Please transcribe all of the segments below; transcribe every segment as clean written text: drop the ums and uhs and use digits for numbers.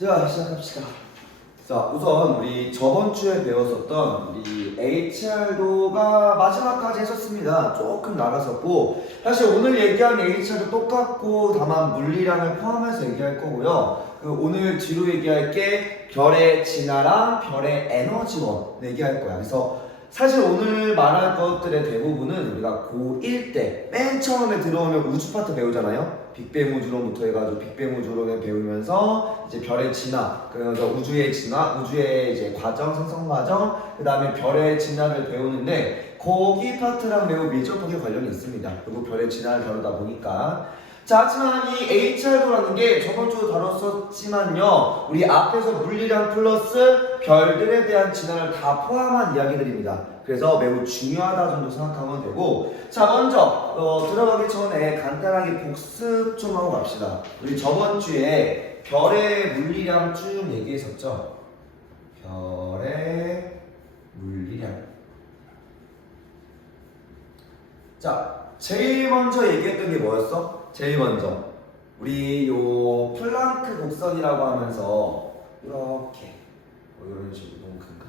자, 시작합시다. 자, 우선 우리 저번 주에 배웠었던 우리 HR도가 마지막까지 했었습니다. 조금 나갔었고, 사실 오늘 얘기한 HR도 똑같고 다만 물리량을 포함해서 얘기할 거고요. 오늘 뒤로 얘기할 게 별의 진화랑 별의 에너지원 얘기할 거야. 그래서 사실 오늘 말할 것들의 대부분은 우리가 고1 때 맨 처음에 들어오면 우주 파트 배우잖아요. 빅뱅 우주론부터 해가지고 빅뱅 우주론을 배우면서 이제 별의 진화, 그래서 우주의 진화, 우주의 이제 과정, 생성 과정, 그 다음에 별의 진화를 배우는데 거기 파트랑 매우 밀접하게 관련이 있습니다. 그리고 별의 진화를 다루다 보니까 자, 하지만 이 HR도라는 게 저번 주 다뤘었지만요, 우리 앞에서 물리량 플러스 별들에 대한 진화를 다 포함한 이야기들입니다. 그래서 매우 중요하다 정도 생각하면 되고, 자, 먼저 들어가기 전에 간단하게 복습 좀 하고 갑시다. 우리 저번 주에 별의 물리량 쭉 얘기했었죠. 별의 물리량. 자, 제일 먼저 얘기했던 게 뭐였어? 제일 먼저 우리 요 플랑크 곡선이라고 하면서 이렇게 이런 식으로 너무 큰가?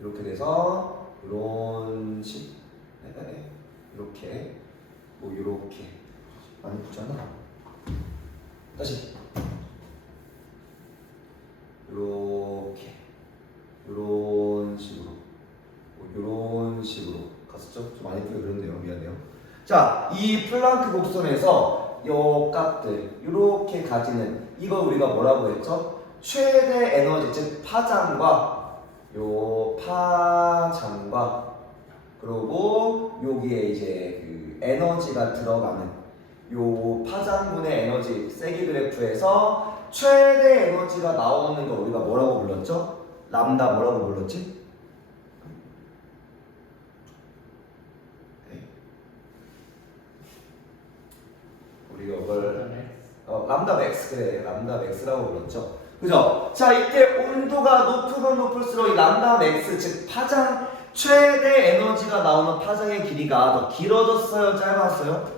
이렇게 돼서 이런 식 이렇게 뭐 이렇게 많이 붙잖아. 다시 이렇게 이런 식으로 뭐 이런 식으로 갔었죠? 좀 많이 보여 그런데요. 미안해요. 자, 이 플랑크 곡선에서 요 값들 이렇게 가지는 이거 우리가 뭐라고 했죠? 최대 에너지, 즉 파장과 요 파장과 그리고 여기에 이제 그 에너지가 들어가는 요 파장분의 에너지 세기 그래프에서 최대 에너지가 나오는 거 우리가 뭐라고 불렀죠? 람다 뭐라고 불렀지? 우리가 이걸 람다 맥스, 그래, 람다 맥스라고 불렀죠. 그죠? 자, 이때 온도가 높으면 높을수록 이 람다 맥스, 즉 파장 최대 에너지가 나오는 파장의 길이가 더 길어졌어요, 짧았어요?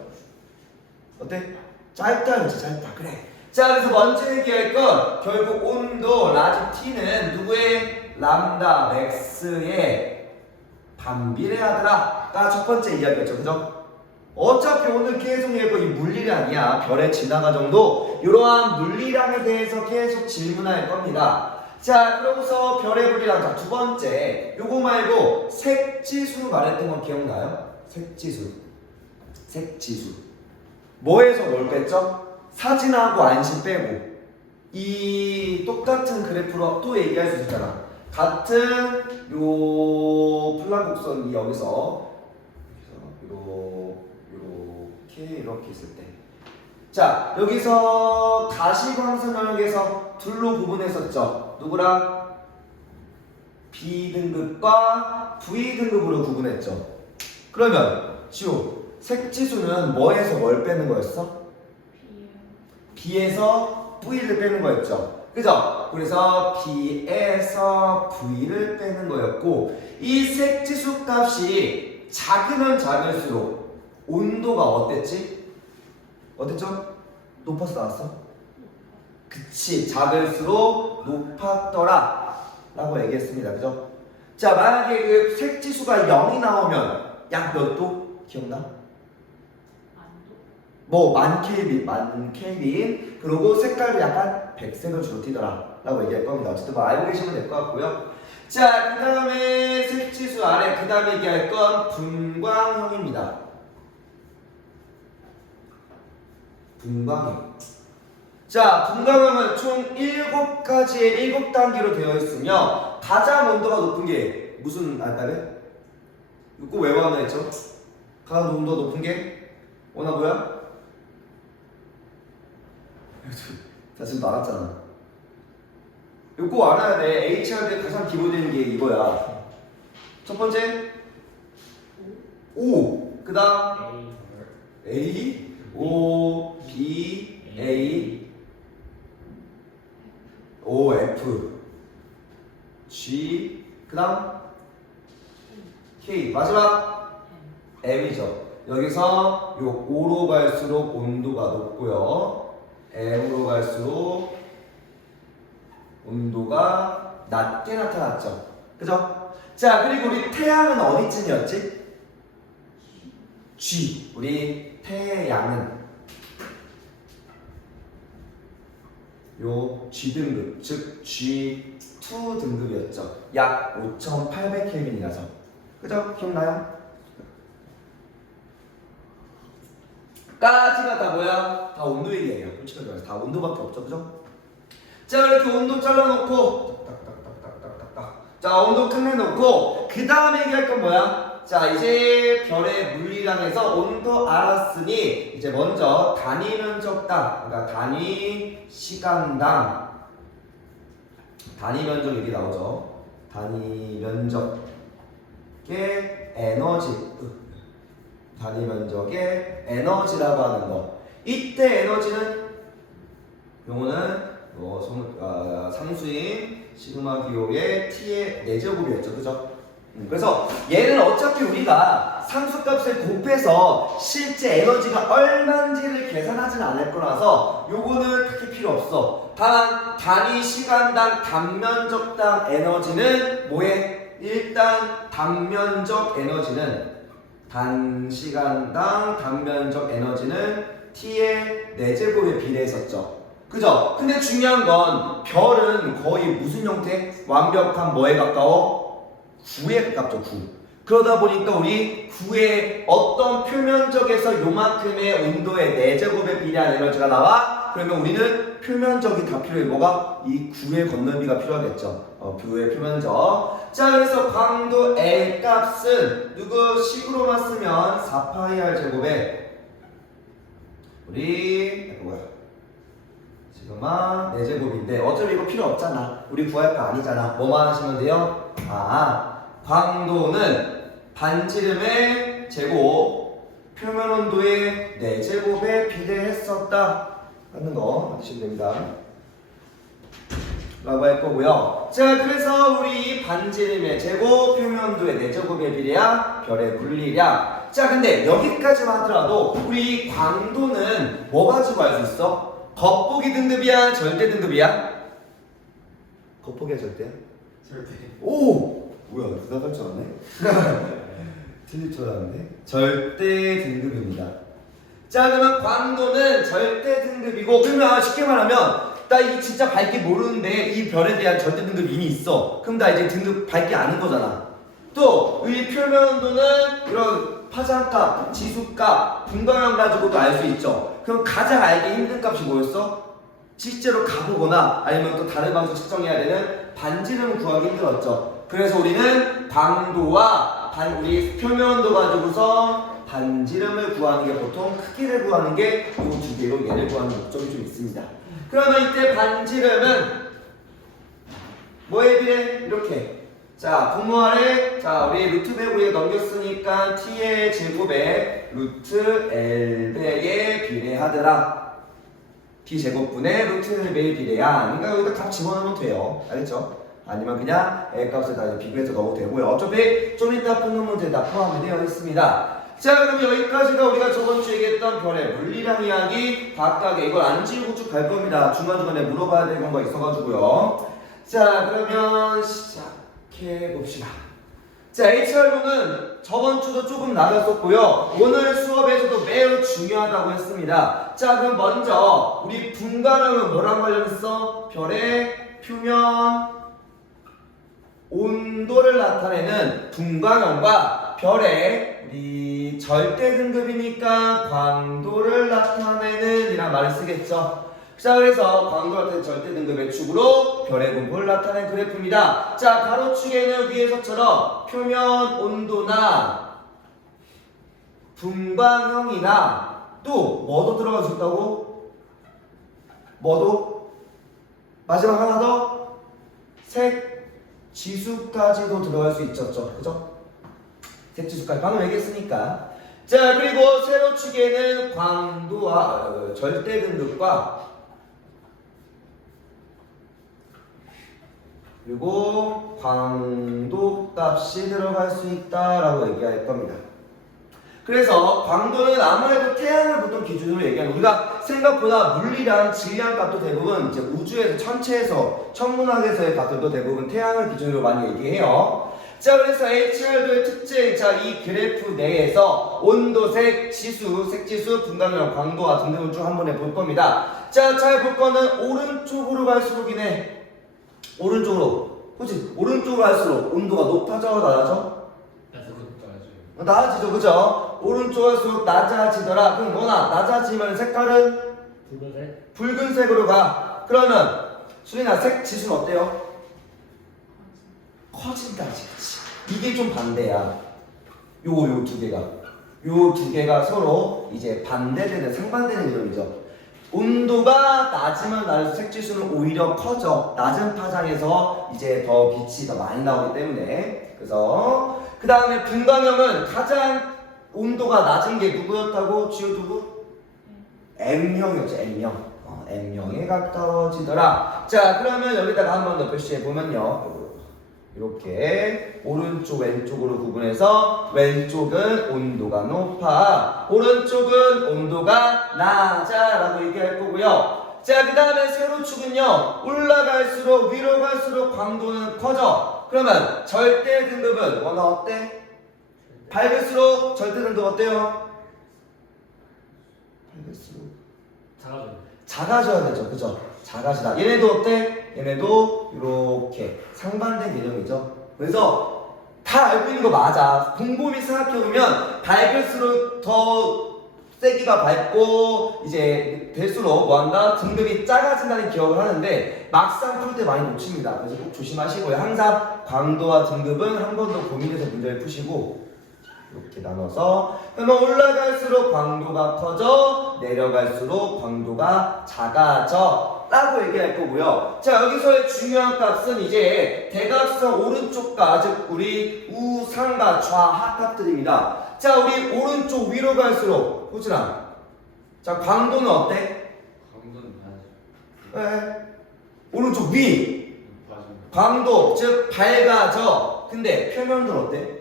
어때? 짧다, 그렇지? 짧다, 그래. 자, 그래서 먼저 얘기할 건 결국 온도 라지 T는 누구의 람다 맥스에 반비례하더라가 첫 번째 이야기였죠, 그죠? 어차피 오늘 계속 얘기할 이 물리량이야. 별의 진화 과정도 이러한 물리량에 대해서 계속 질문할 겁니다. 자, 그러고서 별의 물리량. 자, 두 번째 요거 말고 색지수 말했던 건 기억나요? 색지수. 색지수. 뭐에서 뭘 뺐죠? 사진하고 안심 빼고. 이 똑같은 그래프로 또 얘기할 수 있잖아. 같은 요 플랑 곡선이 여기서 이렇게 있을 때, 자, 여기서 가시광선 영역에서 둘로 구분했었죠. 누구랑? B등급과 V등급으로 구분했죠. 그러면 지호, 색지수는 뭐에서 뭘 빼는 거였어? B에서 V를 빼는 거였죠. 그죠? 그래서 B에서 V를 빼는 거였고, 이 색지수 값이 작으면 작을수록 온도가 어땠지? 어땠죠? 높아서 나왔어? 그치, 작을수록 높았더라 라고 얘기했습니다. 그죠? 자, 만약에 그 색지수가 0이 나오면 약 몇 도? 기억나? 뭐 만 켈빈 그리고 색깔도 약간 백색을 주로 띠더라 라고 얘기할 겁니다. 어쨌든 뭐 알고 계시면 될 것 같고요. 자, 그 다음에 색지수 아래 그 다음에 얘기할 건 분광형입니다. 분광형. 자, 분광형은 총 7가지의 7단계로 되어 있으며 가장 온도가 높은 게 무슨 알까요? 이거 꼭 외워야 했죠? 가장 온도 높은 게 뭐나 뭐야? 나 지금 나갔잖아. 이거 꼭 알아야 돼. HR의 가장 기본적인 게 이거야. 첫 번째 O, 그 다음 A, O, B, A, O, F, G, 그 다음 K, 마지막 M이죠. 여기서 요 O로 갈수록 온도가 높고요, M으로 갈수록 낮게 나타났죠. 그죠? 자, 그리고 우리 태양은 어디쯤이었지? G. 우리 태양은 요 G 등급, 즉 G2 등급이었죠. 약 5,800켈빈이라서. 그죠? 기억나요? 까지가 다 뭐야? 다 온도 얘기예요. 솔직히 말해서 다 온도밖에 없죠, 그죠? 자, 이렇게 온도 잘라놓고 딱딱딱딱딱딱. 자, 온도 끝내놓고 그 다음에 얘기할 건 뭐야? 자, 이제 별의 물리량에서 온도 알았으니 이제 먼저 단위 면적당, 그러니까 단위 시간당 단위 면적 여기 나오죠. 단위 면적의 에너지. 단위 면적의 에너지라고 하는 거. 이때 에너지는 요거는 상수인 시그마 기호의 t의 4제곱이었죠. 그죠? 그래서 얘는 어차피 우리가 상수값을 곱해서 실제 에너지가 얼마인지를 계산하진 않을 거라서 요거는 크게 필요 없어. 다만 단위 시간당 단면적당 에너지는 뭐해? 일단 단면적 에너지는 단시간당 단면적 에너지는 t의 4제곱에 비례했었죠. 그죠? 근데 중요한 건 별은 거의 무슨 형태? 완벽한 뭐에 가까워? 9에 가깝죠. 9. 그러다 보니까 우리 9의 어떤 표면적에서 요만큼의 온도의 4제곱에 비례한 에너지가 나와? 그러면 우리는 표면적이 다 필요해. 뭐가? 이 9의 건너비가 필요하겠죠. 9의 표면적. 자, 그래서 광도 L 값은 누구 식으로만 쓰면 4파이 R 제곱에 우리 뭐야? 지금은 4제곱인데 어차피 이거 필요 없잖아. 우리 구할 거 아니잖아. 뭐만 하시면 돼요? 광도는 반지름의 제곱 표면 온도의 4제곱에 비례했었다 하는 거 맞으시면 됩니다. 라고 할 거고요. 자, 그래서 우리 반지름의 제곱 표면 온도의 4제곱에 비례한 별의 물리량. 자, 근데 여기까지만 하더라도 우리 광도는 뭐 가지고 알 수 있어? 겉보기 등급이야? 절대 등급이야? 겉보기야 절대야? 절대. 오! 뭐야, 대답할 줄 알았네? 틀릴 줄 알았네? 절대 등급입니다. 자, 그러면 광도는 절대 등급이고, 그러면 쉽게 말하면 나 이게 진짜 밝게 모르는데 이 별에 대한 절대 등급이 이미 있어. 그럼 나 이제 등급 밝게 아는 거잖아. 또 이 표면 온도는 이런 파장값, 지수값, 분광형 가지고도 알 수 있죠. 그럼 가장 알기 힘든 값이 뭐였어? 실제로 가보거나 아니면 또 다른 방식 측정해야 되는 반지름을 구하기 힘들었죠. 그래서 우리는 광도와 우리 표면 온도 가지고서 반지름을 구하는 게 보통 크기를 구하는 게 이 두 개로 얘를 구하는 목적이 좀 있습니다. 그러면 이때 반지름은 뭐에 비례? 이렇게. 자, 분모 아래, 자, 우리 루트 배우에 넘겼으니까 t의 제곱에 루트 l배에 비례하더라. b제곱분의 루트 l배에 비례야. 그러니까 여기다 값 집어넣으면 돼요. 알겠죠? 아니면 그냥 l 값을 다 비교해서 넣어도 되고요. 어차피 좀 이따 푸는 문제 다 포함이 되어 있습니다. 자, 그럼 여기까지가 우리가 저번 주에 얘기했던 별의 물리량 이야기 각각의 이걸 안 지우고 쭉 갈 겁니다. 중간중간에 물어봐야 될 경우가 있어가지고요. 자, 그러면 시작해 봅시다. 자, HR도는 저번 주도 조금 나눴었고요. 오늘 수업에서도 매우 중요하다고 했습니다. 자, 그럼 먼저 우리 분광형은 뭐랑 관련했어? 별의 표면 온도를 나타내는 분광형과 별의 우리 절대 등급이니까 광도를 나타내는 이란 말을 쓰겠죠. 자, 그래서 광도를 나타내는 절대 등급의 축으로 별의 분포를 나타낸 그래프입니다. 자, 가로축에는 위에서처럼 표면 온도나 분광형이나 또 뭐도 들어갈 수 있다고? 뭐도? 마지막 하나 더? 색 지수까지도 들어갈 수 있었죠. 그죠? 색지수까지 방금 얘기했으니까. 자, 그리고 세로축에는 광도와 절대 등급과 그리고 광도 값이 들어갈 수 있다라고 얘기할 겁니다. 그래서 광도는 아무래도 태양을 보통 기준으로 얘기하는 우리가 그러니까 생각보다 물리량, 질량 값도 대부분 이제 우주에서 천체에서 천문학에서의 값들도 대부분 태양을 기준으로 많이 얘기해요. 자, 그래서 HR도의 특징, 자, 이 그래프 내에서 온도, 색, 지수, 색지수, 분광량, 광도와 등등을 쭉 한 번에 볼 겁니다. 자, 잘 볼 거는 오른쪽으로 갈수록이네. 오른쪽으로. 그렇지? 오른쪽으로 갈수록 온도가 높아져, 낮아져? 낮아지죠, 그죠? 오른쪽 갈수록 낮아지더라. 그럼 뭐나? 낮아지면 색깔은? 붉은색? 붉은색으로 가. 그러면 수린아, 색 지수는 어때요? 커진다, 그치? 이게 좀 반대야. 요 두 개가. 요 두 개가 서로 이제 반대되는, 상반되는 이름이죠. 온도가 낮으면 낮은 색지수는 오히려 커져. 낮은 파장에서 이제 더 빛이 더 많이 나오기 때문에. 그래서 그 다음에 분광형은 가장 온도가 낮은 게 누구였다고? 지우 누구? M형이었죠. M형. M형에 가까워지더라. 자, 그러면 여기다가 한 번 더 표시해 보면요. 이렇게 오른쪽 왼쪽으로 구분해서 왼쪽은 온도가 높아, 오른쪽은 온도가 낮아 라고 얘기할 거고요. 자, 그 다음에 세로축은요, 올라갈수록 위로 갈수록 광도는 커져. 그러면 절대 등급은 뭐가 어때? 밝을수록 절대 등급 어때요? 밝을수록 작아져야 되죠, 그죠? 작아지다. 얘네도 어때? 얘네도 이렇게 상반된 개념이죠. 그래서 다 알고 있는 거 맞아. 곰곰이 생각해보면 밝을수록 더 세기가 밝고 이제 될수록 뭐한다? 등급이 작아진다는 기억을 하는데 막상 풀 때 많이 놓칩니다. 그래서 꼭 조심하시고요. 항상 광도와 등급은 한 번 더 고민해서 문제를 푸시고 이렇게 나눠서, 그러면 올라갈수록 광도가 커져, 내려갈수록 광도가 작아져 라고 얘기할 거고요. 자, 여기서의 중요한 값은 이제 대각선 오른쪽과, 즉 우리 우상과 좌하 값들입니다. 자, 우리 오른쪽 위로 갈수록, 호진아, 자, 광도는 어때? 네. 오른쪽 위 광도, 즉 밝아져. 근데 표면도는 어때?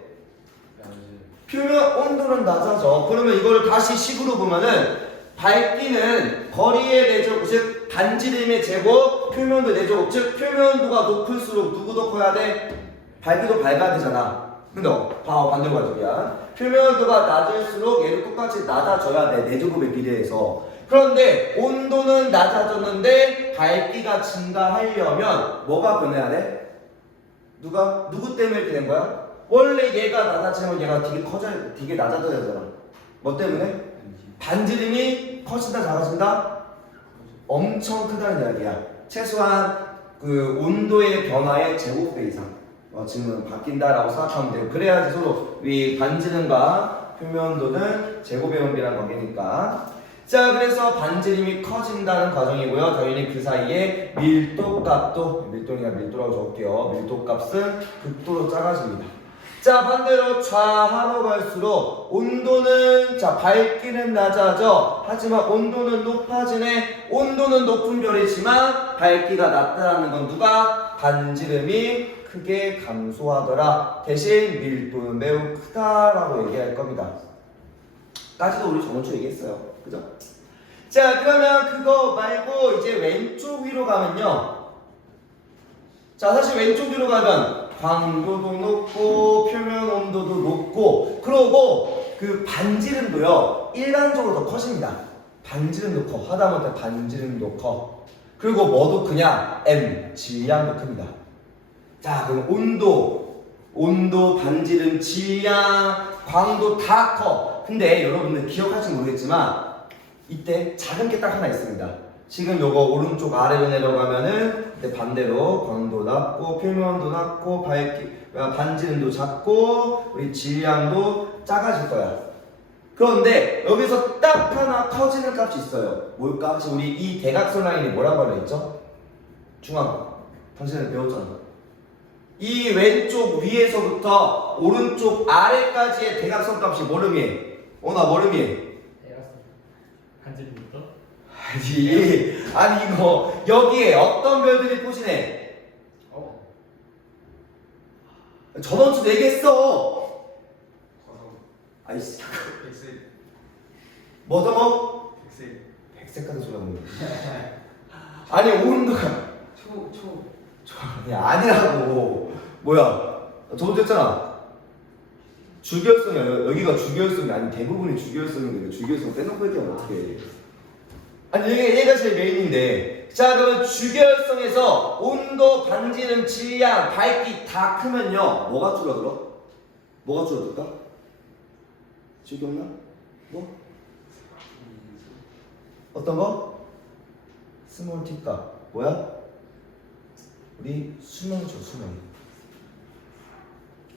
표면 온도는 낮아져. 그러면 이거를 다시 식으로 보면은 밝기는 거리의 내적, 즉 반지름의 제곱, 표면도 내적, 즉 표면도가 높을수록 누구 더 커야 돼? 밝기도 밝아야 되잖아. 근데 반대로 가죠. 미안. 표면도가 낮을수록 얘도 똑같이 낮아져야 돼, 내제곱에 비례해서. 그런데 온도는 낮아졌는데 밝기가 증가하려면 뭐가 변해야 돼? 누구 때문에 이렇게 된 거야? 원래 얘가 낮아지면 얘가 되게 낮아져야 되잖아. 뭐 때문에? 반지름이 커진다, 작아진다? 엄청 크다는 이야기야. 최소한 그 온도의 변화의 제곱배 이상 지금은 바뀐다라고 생각하면 돼요. 그래야지 서로 이 반지름과 표면도는 제곱의 연비란 관계니까. 자, 그래서 반지름이 커진다는 과정이고요. 저희는 그 사이에 밀도값도, 밀도니까 밀도라고 적을게요. 밀도값은 극도로 작아집니다. 자, 반대로 좌하로 갈수록 온도는, 자, 밝기는 낮아져. 하지만 온도는 높아지네. 온도는 높은 별이지만 밝기가 낮다라는 건 누가? 반지름이 크게 감소하더라. 대신 밀도는 매우 크다라고 얘기할 겁니다. 까지도 우리 저번 주에 얘기했어요. 그죠? 자, 그러면 그거 말고 이제 왼쪽 위로 가면요. 자, 사실 왼쪽 위로 가면 광도도 높고 표면 온도도 높고, 그러고 그 반지름도요 일반적으로 더 커집니다. 반지름도 커. 하다못해 반지름도 커. 그리고 뭐도 그냥 M, 질량도 큽니다. 자, 그럼 온도, 반지름, 질량, 광도 다 커. 근데 여러분들 기억할지 모르겠지만 이때 작은 게 딱 하나 있습니다. 지금 요거 오른쪽 아래로 내려가면은 근데 반대로 광도 낮고 표면도 낮고 반지름도 작고 우리 질량도 작아질 거야. 그런데 여기서 딱 하나 커지는 값이 있어요. 뭘까? 혹시 우리 이 대각선 라인이 뭐라고 알려있죠? 중앙. 당신은 배웠잖아. 이 왼쪽 위에서부터 오른쪽 아래까지의 대각선 값이 뭘 의미해? 나 뭘 의미해? 반지름부터? 아니 이거 여기에 어떤 별들이 포진해? 저번 주도 얘기했어. 아이씨. 뭐? 백색 같은 소리 하는 거. 아니 온도가 아니라고. 뭐야? 저번주였잖아. 주기율성이야. 여기가 주기율성이 아니 대부분이 주기율성인데 주기율성 빼놓고 얘기하면 어떡해. 아니 얘가 제일 메인인데. 자 그러면 주기율성에서 온도, 반지름, 질량, 밝기 다 크면요 뭐가 줄어들어? 뭐가 줄어들까? 기억나? 뭐? 어떤 거? 스몰 T값 뭐야? 우리 수명이죠.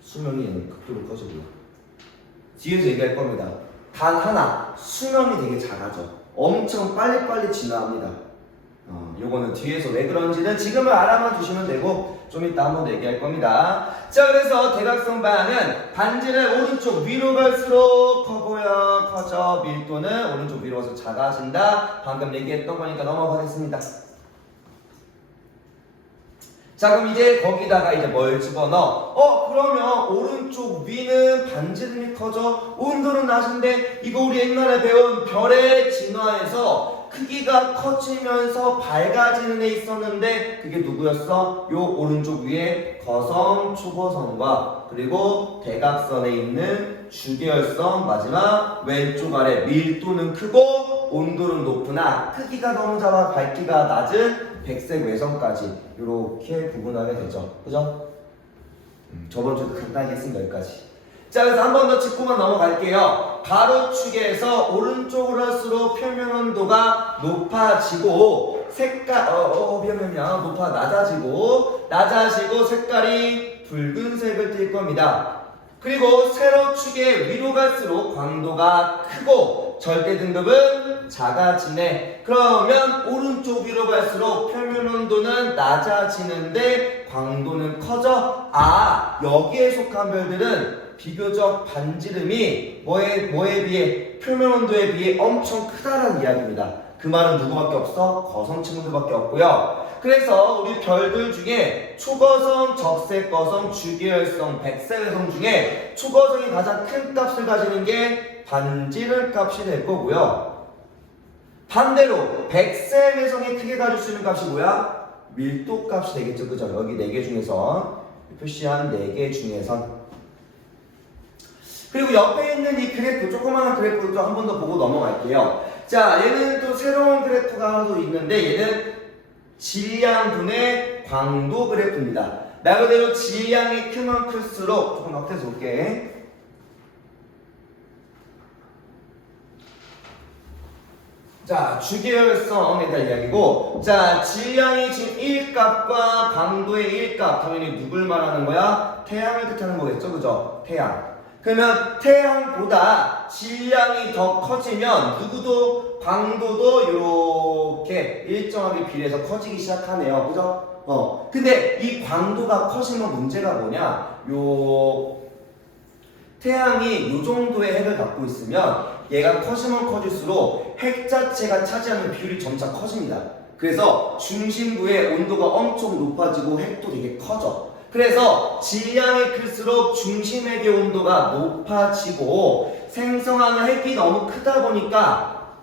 수명이 얘는 극도로 커지고요. 뒤에서 얘기할 겁니다. 단 하나 수명이 되게 작아져. 엄청 빨리빨리 진화합니다. 요거는 뒤에서 왜 그런지는 지금은 알아만 두시면 되고 좀 이따 한번 얘기할 겁니다. 자 그래서 대각선 방향은 반지는 오른쪽 위로 갈수록 커져. 밀도는 오른쪽 위로 가서 작아진다. 방금 얘기했던 거니까 넘어가겠습니다. 자 그럼 이제 거기다가 이제 뭘 집어넣어? 그러면 오른쪽 위는 반지름이 커져 온도는 낮은데 이거 우리 옛날에 배운 별의 진화에서 크기가 커지면서 밝아지는 애 있었는데 그게 누구였어? 요 오른쪽 위에 거성, 초거성과 그리고 대각선에 있는 주계열성 마지막 왼쪽 아래 밀도는 크고 온도는 높으나 크기가 너무 작아 밝기가 낮은 백색 외성까지 이렇게 구분하게 되죠. 그죠? 저번 주도 간단하게 했습니다. 여기까지. 자 그래서 한 번 더 짚고만 넘어갈게요. 가로축에서 오른쪽으로 할수록 표면 온도가 높아지고 색깔 낮아지고 색깔이 붉은색을 띌 겁니다. 그리고 세로축에 위로 갈수록 광도가 크고 절대 등급은 작아지네. 그러면 오른쪽 위로 갈수록 표면 온도는 낮아지는데 광도는 커져. 여기에 속한 별들은 비교적 반지름이 뭐에 비해 표면 온도에 비해 엄청 크다는 이야기입니다. 그 말은 누구밖에 없어? 거성 친구들밖에 없고요. 그래서 우리 별들 중에 초거성, 적색거성, 주계열성, 백색외성 중에 초거성이 가장 큰 값을 가지는 게 반지름 값이 될 거고요. 반대로 백색외성이 크게 가질 수 있는 값이 뭐야? 밀도 값이 되겠죠. 그죠? 여기 4개 중에서 표시한 4개 중에선. 그리고 옆에 있는 이 그래프, 조그마한 그래프도 한 번 더 보고 넘어갈게요. 자, 얘는 또 새로운 그래프가 하나 더 있는데 얘는 질량분의 광도 그래프입니다. 말 그대로 질량이 크면 클수록 조금 앞에서 볼게. 자, 주계열성에 대한 이야기고, 자, 질량이 지금 1값과 광도의 1값, 당연히 누굴 말하는 거야? 태양을 뜻하는 거겠죠, 그죠? 태양. 그러면 태양보다 질량이 더 커지면 누구도 광도도 이렇게 일정하게 비례해서 커지기 시작하네요. 그죠? 근데 이 광도가 커지면 문제가 뭐냐? 태양이 요 정도의 핵을 갖고 있으면 얘가 커지면 커질수록 핵 자체가 차지하는 비율이 점차 커집니다. 그래서 중심부의 온도가 엄청 높아지고 핵도 되게 커져. 그래서 질량이 클수록 중심핵의 온도가 높아지고 생성하는 핵이 너무 크다 보니까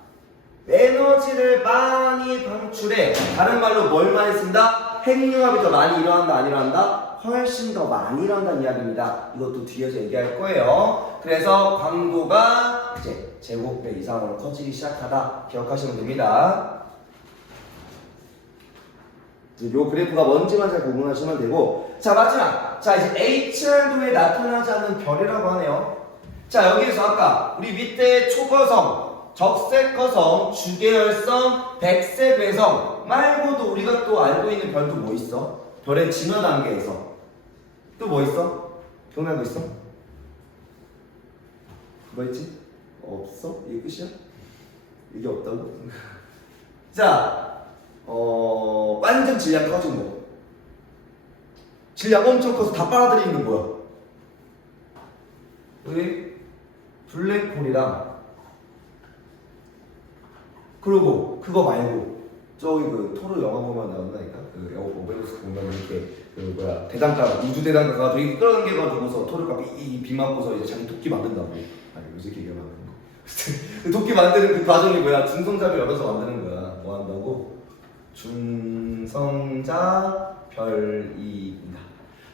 에너지를 많이 방출해. 다른 말로 뭘 많이 쓴다? 핵융합이 더 많이 일어난다, 안 일어난다? 훨씬 더 많이 일어난다는 이야기입니다. 이것도 뒤에서 얘기할 거예요. 그래서 광도가 이제 제곱배 이상으로 커지기 시작하다 기억하시면 됩니다. 요 그래프가 뭔지만 잘 구분하시면 되고, 자 마지막, 자 이제 HR도에 나타나지 않는 별이라고 하네요. 자 여기에서 아까 우리 밑에 초거성, 적색거성, 주계열성, 백색외성 말고도 우리가 또 알고 있는 별도 뭐 있어? 별의 진화 단계에서 또 뭐 있어? 기억나는 거 있어? 뭐 있지? 없어? 이게 끝이야? 이게 없다고? 자 완전 질량 커진 거. 질량 엄청 커서 다 빨아들이는 거 뭐야? 여기 블랙홀이랑 그리고 그거 말고 저기 그 토르 영화 보면 나온다니까. 그 오베로스 보면 이렇게 그 뭐야 대장가 우주 대장가가 가지고 끌어당겨가지고서 토르가 비 맞고서 이제 자기 토끼 만든다고. 아니 요새 기계 만드는 거. 도끼 만드는 그 과정이 뭐야? 중성자를 열어서 만드는 거야. 뭐 한다고? 중성자 별이입니다.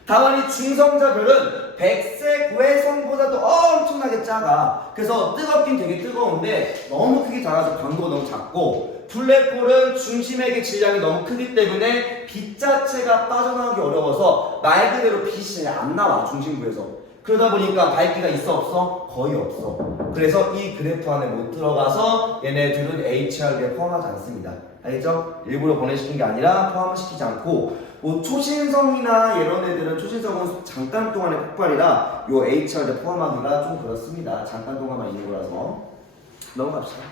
다만 이 중성자 별은 백색 외성보다도 엄청나게 작아. 그래서 뜨겁긴 되게 뜨거운데 너무 크게 작아서 광도가 너무 작고, 블랙홀은 중심액의 질량이 너무 크기 때문에 빛 자체가 빠져나오기 어려워서 말 그대로 빛이 안 나와, 중심부에서. 그러다 보니까 밝기가 있어 없어? 거의 없어. 그래서 이 그래프 안에 못 들어가서 얘네들은 HR에 포함하지 않습니다. 알겠죠? 일부러 보내시킨 게 아니라 포함시키지 않고, 뭐 초신성이나 이런 애들은, 초신성은 잠깐 동안의 폭발이라 요 HR에 포함하기가 좀 그렇습니다. 잠깐 동안만 있는 거라서. 넘어갑시다.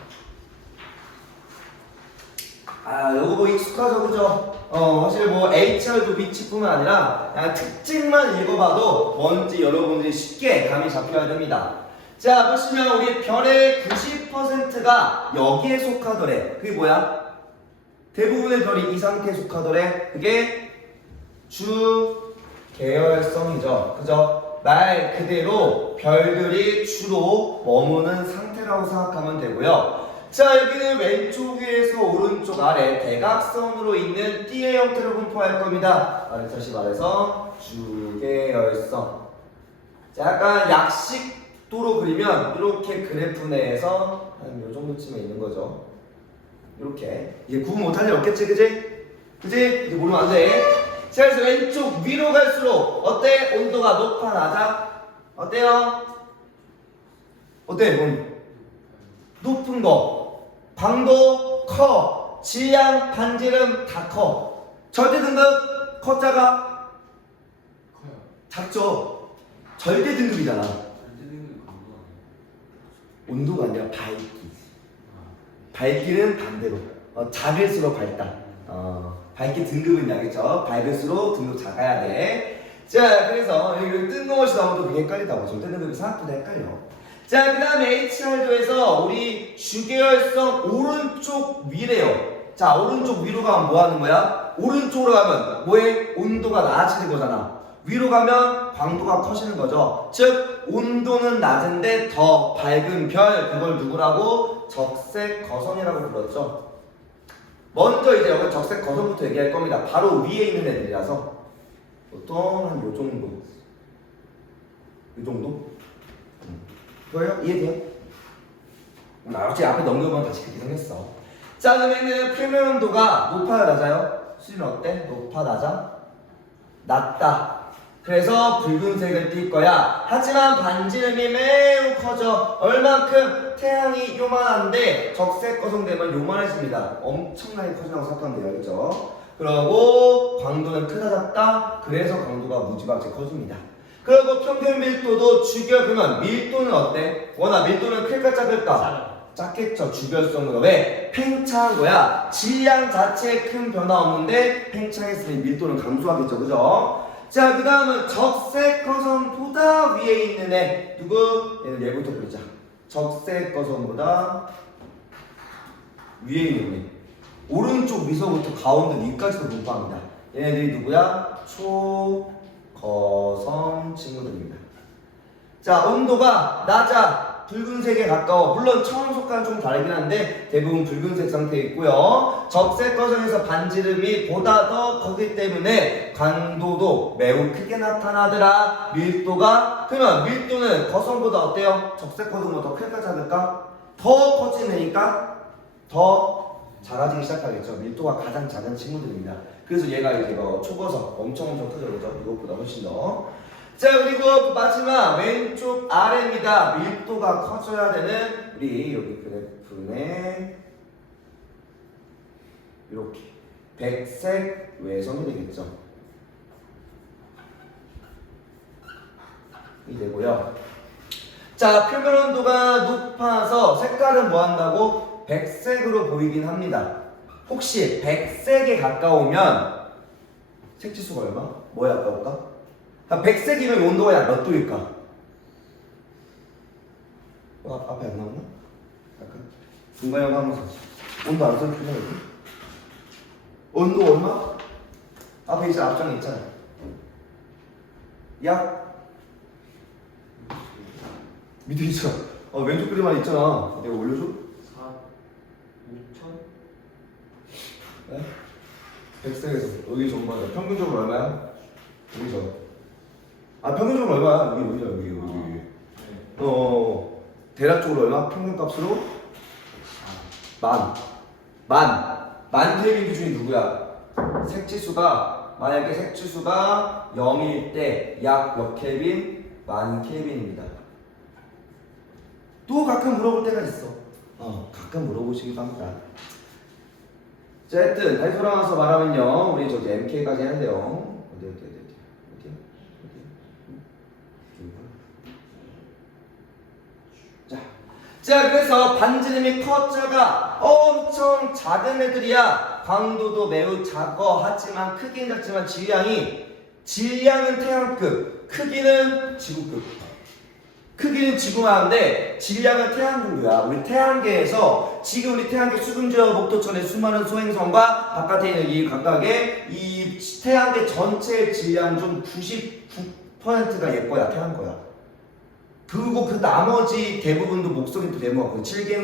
요거 뭐 익숙하죠, 그죠? 사실 뭐 HR도 위치뿐만 아니라 그냥 특징만 읽어봐도 뭔지 여러분들이 쉽게 감이 잡혀야 됩니다. 자, 보시면 우리 별의 90%가 여기에 속하더래. 그게 뭐야? 대부분의 별이 이 상태에 속하더래. 그게 주 계열성이죠, 그죠? 말 그대로 별들이 주로 머무는 상태라고 생각하면 되고요. 자, 여기는 왼쪽 위에서 오른쪽 아래 대각선으로 있는 띠의 형태로 분포할 겁니다. 다시 말해서 주계열성. 자, 약간 약식도로 그리면 이렇게 그래프 내에서 한 요 정도쯤에 있는 거죠. 이렇게. 이게 구분 못할 일 없겠지, 그지? 그지? 이제 모르면 안 돼. 자, 그래서 왼쪽 위로 갈수록 어때? 온도가 높아, 낮아? 어때요? 어때? 높은 거. 광도 커, 질량, 반지름 다 커. 절대 등급 커, 작아? 커요. 작죠? 절대 등급이잖아. 절대 등급이 광고 온도가 아니라 밝기. 밝기는 반대로. 작을수록 밝다. 밝기 등급은 알겠죠? 밝을수록 등급 작아야 돼. 자, 그래서 여기 뜬금없이 나오면 되게 헷갈리다고. 절대 등급이 생각보다 헷갈려. 자, 그 다음에 HR도에서 우리 주계열성 오른쪽 위래요. 자, 오른쪽 위로 가면 뭐 하는 거야? 오른쪽으로 가면 뭐해? 온도가 낮아지는 거잖아. 위로 가면 광도가 커지는 거죠. 즉, 온도는 낮은데 더 밝은 별, 그걸 누구라고? 적색 거성이라고 불렀죠. 먼저 이제 여기 적색 거성부터 얘기할 겁니다. 바로 위에 있는 애들이라서 보통 한 요 정도. 이 정도? 보여요? 이해돼요? 나중에 앞에 넘겨보면 다시 그렇게 생겼어. 자, 그러면은 표면 온도가 높아야 낮아요? 수지는 어때? 높아, 낮아? 낮다. 그래서 붉은색을 띌 거야. 하지만 반지름이 매우 커져. 얼만큼? 태양이 요만한데 적색 거성되면 요만해집니다. 엄청나게 커진다고 생각하면 돼요, 그죠? 그리고 광도는 크다, 작다. 그래서 광도가 무지막지 커집니다. 그리고 평균 밀도도 주결, 그러면 밀도는 어때? 워낙 밀도는 클까 작을까? 작겠죠, 주결성으로. 왜? 팽창한 거야. 질량 자체에 큰 변화 없는데 팽창했으니 밀도는 감소하겠죠, 그죠? 자, 그 다음은 적색 거성보다 위에 있는 애. 누구? 얘는 얘부터 부르자. 적색 거성보다 위에 있는 애. 오른쪽 위서부터 가운데 위까지도 분포합니다. 얘네들이 누구야? 초거성 친구들입니다. 자, 온도가 낮아. 붉은색에 가까워. 물론 처음 속과는 좀 다르긴 한데 대부분 붉은색 상태에 있고요. 적색 거성에서 반지름이 보다 더 크기 때문에 광도도 매우 크게 나타나더라. 밀도가, 그러면 밀도는 거성보다 어때요? 적색 거성보다 더 클까 작을까? 더 커지니까 더 작아지기 시작하겠죠. 밀도가 가장 작은 친구들입니다. 그래서 얘가 이제 초거성 엄청 크죠, 그죠? 이것보다 훨씬 더. 자, 그리고 마지막 왼쪽 아래입니다. 밀도가 커져야 되는 우리 여기 그래프에 이렇게 백색 외성이 되겠죠. 이 되고요. 자, 표면 온도가 높아서 색깔은 뭐 한다고? 백색으로 보이긴 합니다. 혹시 백색에 가까우면 색지수가 얼마? 뭐에 가까울까? 백색이면 온도가 약 몇 도일까? 앞에 안 나오나? 약간 중간형 하면서 온도 안 써주나 여기? 온도 얼마? 앞에 이제 앞장에 있잖아. 약 밑에 있잖아. 왼쪽 그림 하나 있잖아. 내가 올려줘? 4 5천? 네? 백색에서 여기 정말 평균적으로 얼마야? 여기서. 평균적으로 얼마야? 여기. 네. 대략적으로 얼마? 평균값으로? 만 켈빈 기준이 누구야? 색지수가 만약에 색지수가 0일 때 약 몇 켈빈? 만 켈빈입니다. 또 가끔 물어볼 때가 있어. 가끔 물어보시기도 합니다. 자, 하여튼 다시 돌아와서 말하면요, 우리 저기 MK까지 해야 돼요. 어디? 자, 그래서 반지름이 커자가 엄청 작은 애들이야. 광도도 매우 작어. 하지만 크기는 작지만 질량은 태양급, 크기는 지구급. 크기는 지구만한데 질량은 태양급이야. 우리 태양계에서 지금 우리 태양계 수금지와 목토천의 수많은 소행성과 바깥에 있는 이 각각의 이 태양계 전체의 질량 중 99%가 얘 거야, 태양 거야. 그리고 그 나머지 대부분도 목성이 또 대모하고 7개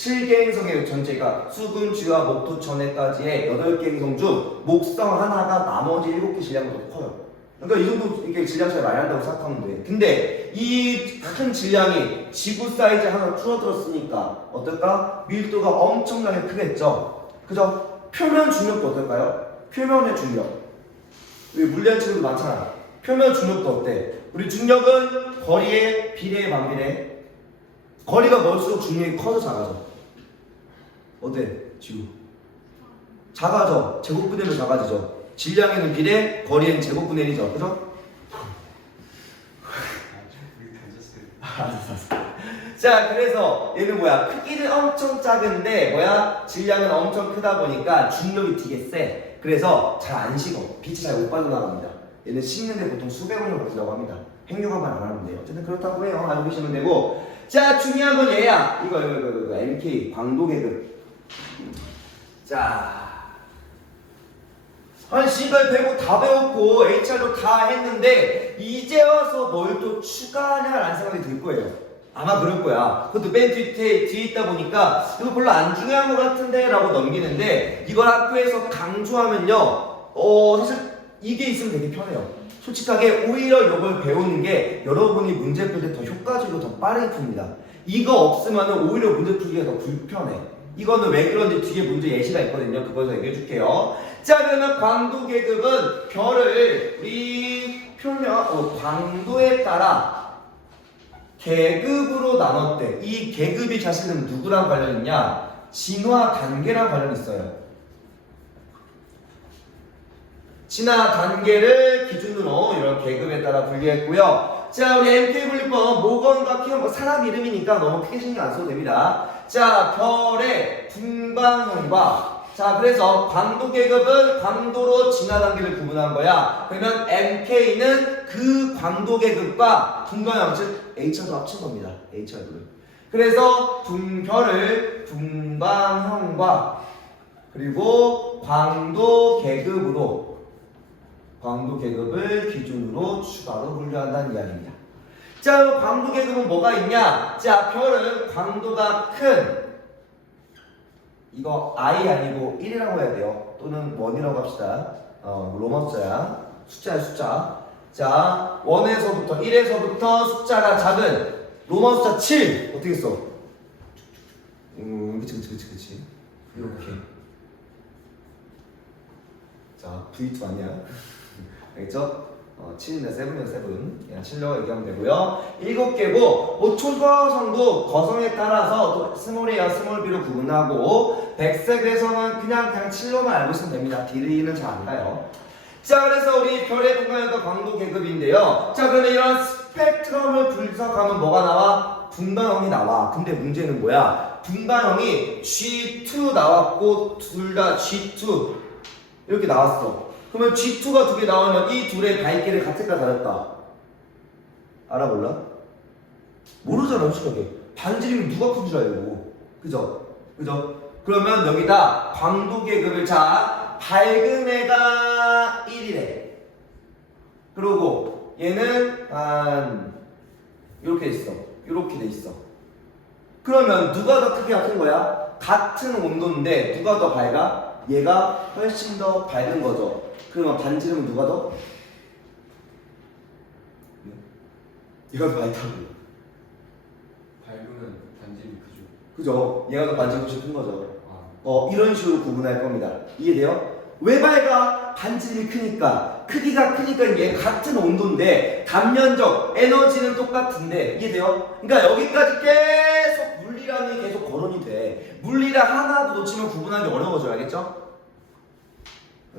행성의 전체가 수금, 쥐와 목토, 전해까지의 8개 행성 중 목성 하나가 나머지 7개 질량보다 커요. 그러니까 이 정도 이렇게 질량 차이 많이 한다고 생각하면 돼. 근데 이 큰 질량이 지구 사이즈 하나 줄어들었으니까 어떨까? 밀도가 엄청나게 크겠죠. 그죠? 표면 중력도 어떨까요? 표면의 중력. 우리 물리학 친구들 많잖아. 표면 중력도 어때? 우리 중력은 거리에 비례해 반비례해? 거리가 멀수록 중력이 커져 작아져? 어때? 지구 작아져. 제곱분의 1로 작아지죠. 질량에는 비례, 거리에는 제곱분의 1이죠. 그죠? 알았어. 자, 그래서 얘는 뭐야? 크기는 엄청 작은데 뭐야? 질량은 엄청 크다 보니까 중력이 되게 세. 그래서 잘 안 식어. 빛이 잘 못 빠져나갑니다. 얘는 식는데 보통 수백 원을 걸린다고 합니다. 핵융합만 안 하면 돼요. 어쨌든 그렇다고 해요. 알고 계시면 되고. 자, 중요한 건 얘야. 이거 MK 광도계급. 자, 아니 C발 배고 다 배웠고 HR도 다 했는데 이제 와서 뭘 또 추가하냐라는 생각이 들 거예요. 아마 그럴 거야. 그것도 맨 뒤에 있다 보니까 이거 별로 안 중요한 것 같은데 라고 넘기는데 이걸 학교에서 강조하면요, 사실 이게 있으면 되게 편해요. 솔직하게 오히려 이걸 배우는 게 여러분이 문제 풀 때 더 효과적이고 더 빠르게 풉니다. 이거 없으면 오히려 문제 풀기가 더 불편해. 이거는 왜 그런지 뒤에 문제 예시가 있거든요. 그거에서 얘기해 줄게요. 자, 그러면 광도계급은 별을 우리 표면 광도에 따라 계급으로 나눴대. 이 계급이 사실은 누구랑 관련 있냐? 진화 단계랑 관련 있어요. 진화 단계를 기준으로 이런 계급에 따라 분류했고요. 자, 우리 MK 분류법 모건과 키원 사람 이름이니까 너무 크게 신경 안 써도 됩니다. 자, 별의 분방형과 자, 그래서 광도 계급은 광도로 진화 단계를 구분한 거야. 그러면 MK는 그 광도 계급과 분방형, 즉 HR도 합친 겁니다. HR도를. 그래서 별을 분방형과 그리고 광도 계급을 기준으로 추가로 분류한다는 이야기입니다. 자, 광도 계급은 뭐가 있냐? 자, 별은 광도가 큰 이거 I 아니고 1이라고 해야 돼요. 또는 1이라고 합시다. 로마 숫자야. 숫자. 자, 1에서부터 숫자가 작은 로마 숫자 7 어떻게 써? 그치. 이렇게. 자, V2 아니야? 알겠죠? 7이나 7이나 7 그냥 7라고 얘기하면 되고요. 7개고 뭐 초거성도 거성에 따라서 또 스몰 A와 스몰 B로 구분하고 백색에서는 그냥 7로만 알고 있으면 됩니다. D는 잘 안 가요. 자, 그래서 우리 별의 분간형과 광도 계급인데요. 자, 그러면 이런 스펙트럼을 분석하면 뭐가 나와? 분간형이 나와. 근데 문제는 뭐야? 분간형이 G2 나왔고 둘 다 G2 이렇게 나왔어. 그러면 G2가 2개 나오면 이 둘의 밝기를 같을까 다를까? 알아볼라? 모르잖아, 솔직하게. 반지름이 누가 큰 줄 알고. 그죠? 그러면 여기다 광도 계급을 자, 밝은 애가 1이래. 그리고 얘는 한 이렇게 돼 있어. 그러면 누가 더 크기가 큰 거야? 같은 온도인데 누가 더 밝아? 얘가 훨씬 더 밝은 거죠. 그러면 반지름은 누가 더? 얘가 더 밝다고. 밝으면 반지름이 크죠. 그죠? 얘가 더 반지름이 훨씬 큰 거죠. 아, 이런 식으로 구분할 겁니다. 이해돼요? 왜 밝아? 반지름이 크니까. 크기가 크니까 얘 같은 온도인데 단면적 에너지는 똑같은데 이해돼요? 그러니까 여기까지 계속 물리량이 계속 거론이 돼. 물리량 하나도 놓치면 구분하기 어려워져. 알겠죠?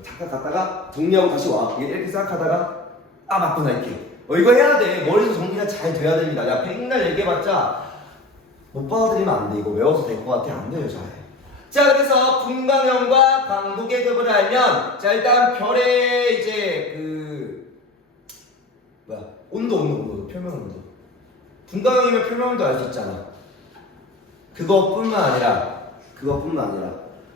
잠깐 갔다가 정리하고 다시 와. 이렇게 생각하다가 맞구나 이렇게. 이거 해야 돼. 머리에서 정리가 잘 돼야 됩니다. 야 백날 얘기해봤자 못 받아들이면 안 돼. 이거 외워서 될 것 같아. 안 돼요 잘. 자 그래서 분광형과 광도계급을 알면 자 일단 별의 이제 온도 표면 온도. 분광형이면 표면 온도 알 수 있잖아. 그것뿐만 아니라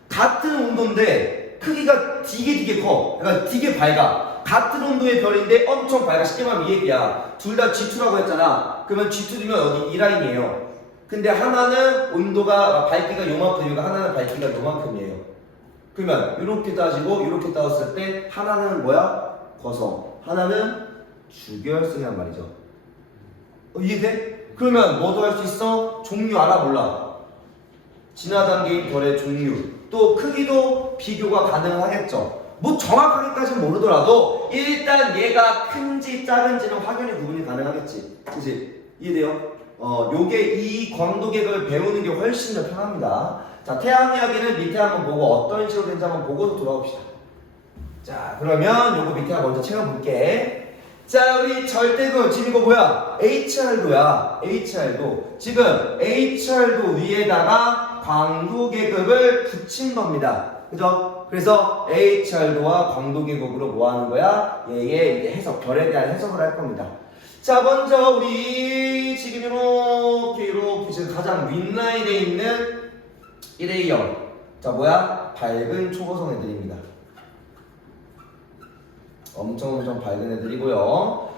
같은 온도인데 크기가 되게 커. 그러니까 되게 밝아. 같은 온도의 별인데 엄청 밝아. 쉽게 말하면 이 얘기야. 둘 다 G2라고 했잖아. 그러면 G2면 어디 이 라인이에요. 근데 하나는 온도가 밝기가 요만큼이고 하나는 밝기가 요만큼이에요. 그러면 이렇게 따지고 이렇게 따졌을 때 하나는 뭐야? 거성. 하나는 주결성이란 말이죠. 이해돼? 그러면 뭐도 할 수 있어? 종류 알아 몰라? 진화 단계인 별의 종류. 또 크기도 비교가 가능하겠죠. 뭐 정확하게까지는 모르더라도 일단 얘가 큰지 작은지는 확연히 구분이 가능하겠지. 그치? 이해돼요? 요게 이 광도계급을 배우는 게 훨씬 더 편합니다. 자, 태양 이야기는 밑에 한번 보고 어떤 식으로 되는지 한번 보고서 돌아옵시다. 자, 그러면 요거 밑에 먼저 채워볼게. 자, 우리 절대도 지금 이거 뭐야? HR도야. HR도. 지금 HR도 위에다가 광도계급을 붙인 겁니다. 그죠? 그래서 HR도와 광도계급으로 뭐 하는 거야? 얘의 이제 해석, 별에 대한 해석을 할 겁니다. 자, 먼저 우리 지금 이렇게 지금 가장 윗라인에 있는 1A형. 자, 뭐야? 밝은 초고성 애들입니다. 엄청 밝은 애들이고요.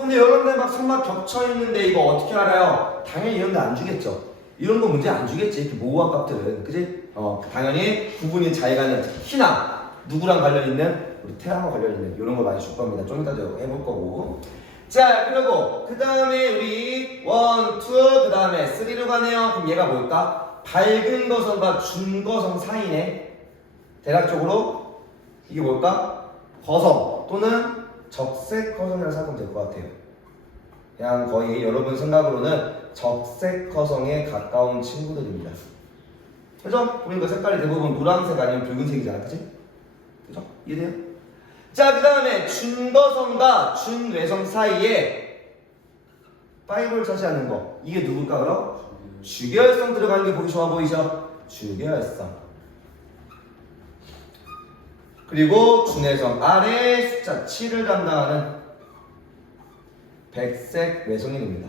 근데 여러분들 막 손막 겹쳐 있는데 이거 어떻게 알아요? 당연히 이런 데 안 주겠죠. 이런 거 문제 안 주겠지. 이렇게 모호한 값들은. 그지? 당연히 구분이 잘 가는 희나 누구랑 관련있는? 우리 태양과 관련있는 이런 걸 많이 줄 겁니다. 좀 이따 해볼 거고. 자, 그리고 그 다음에 우리 1, 2, 그 다음에 3로 가네요. 그럼 얘가 뭘까? 밝은 거성과 준거성 사이네. 대략적으로 이게 뭘까? 거성 또는 적색 거성이라고 생각하면 될 것 같아요. 그냥 거의 여러분 생각으로는 적색 거성에 가까운 친구들입니다. 그죠? 보니까 색깔이 대부분 노란색 아니면 붉은색이잖아. 그치? 그죠? 이해돼요? 자, 그 다음에 준거성과 준외성 사이에 파이브를 차지하는 거. 이게 누굴까 그럼? 주결성 들어가는 게 보기 좋아 보이죠? 주결성. 그리고 준외성 아래 숫자 7을 담당하는 백색 외성인입니다.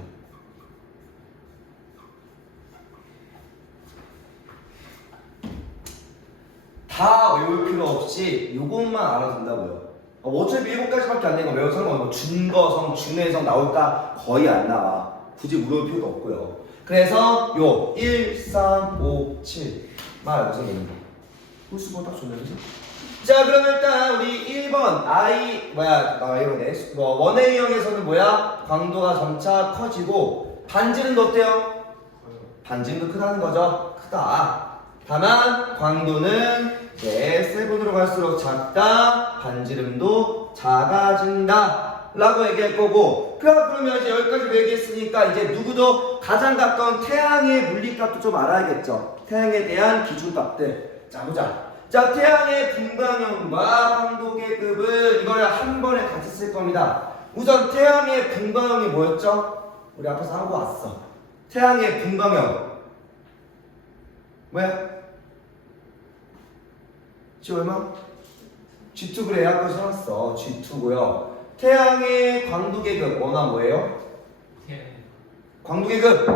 다 외울 필요 없이 이것만 알아도 된다고요. 어차피 7가지밖에 안 되니까 외워 상관없고 준거성, 준외성 나올까? 거의 안 나와. 굳이 물어볼 필요도 없고요. 그래서 요 1, 3, 5, 7만 알고 생기는 거. 홀수보다 딱 좋네, 그지? 자, 그럼 일단 우리 1번 이러네. 원A형에서는 뭐야? 광도가 점차 커지고 반지름도 어때요? 반지름도 크다는 거죠. 크다. 다만 광도는 세븐으로 갈수록 작다. 반지름도 작아진다 라고 얘기할 거고, 그러면 이제 여기까지 얘기했으니까 이제 누구도 가장 가까운 태양의 물리값도 좀 알아야겠죠. 태양에 대한 기준값들. 자, 보자. 자, 태양의 분광형과 광도계급을 이걸 한 번에 같이 쓸 겁니다. 우선 태양의 분광형이 뭐였죠? 우리 앞에서 하고 왔어. 태양의 분광형 뭐야? G 얼마? G2 그래. 아까 써놨어. G2고요. 태양의 광도계급 원화 뭐예요? 광도계급.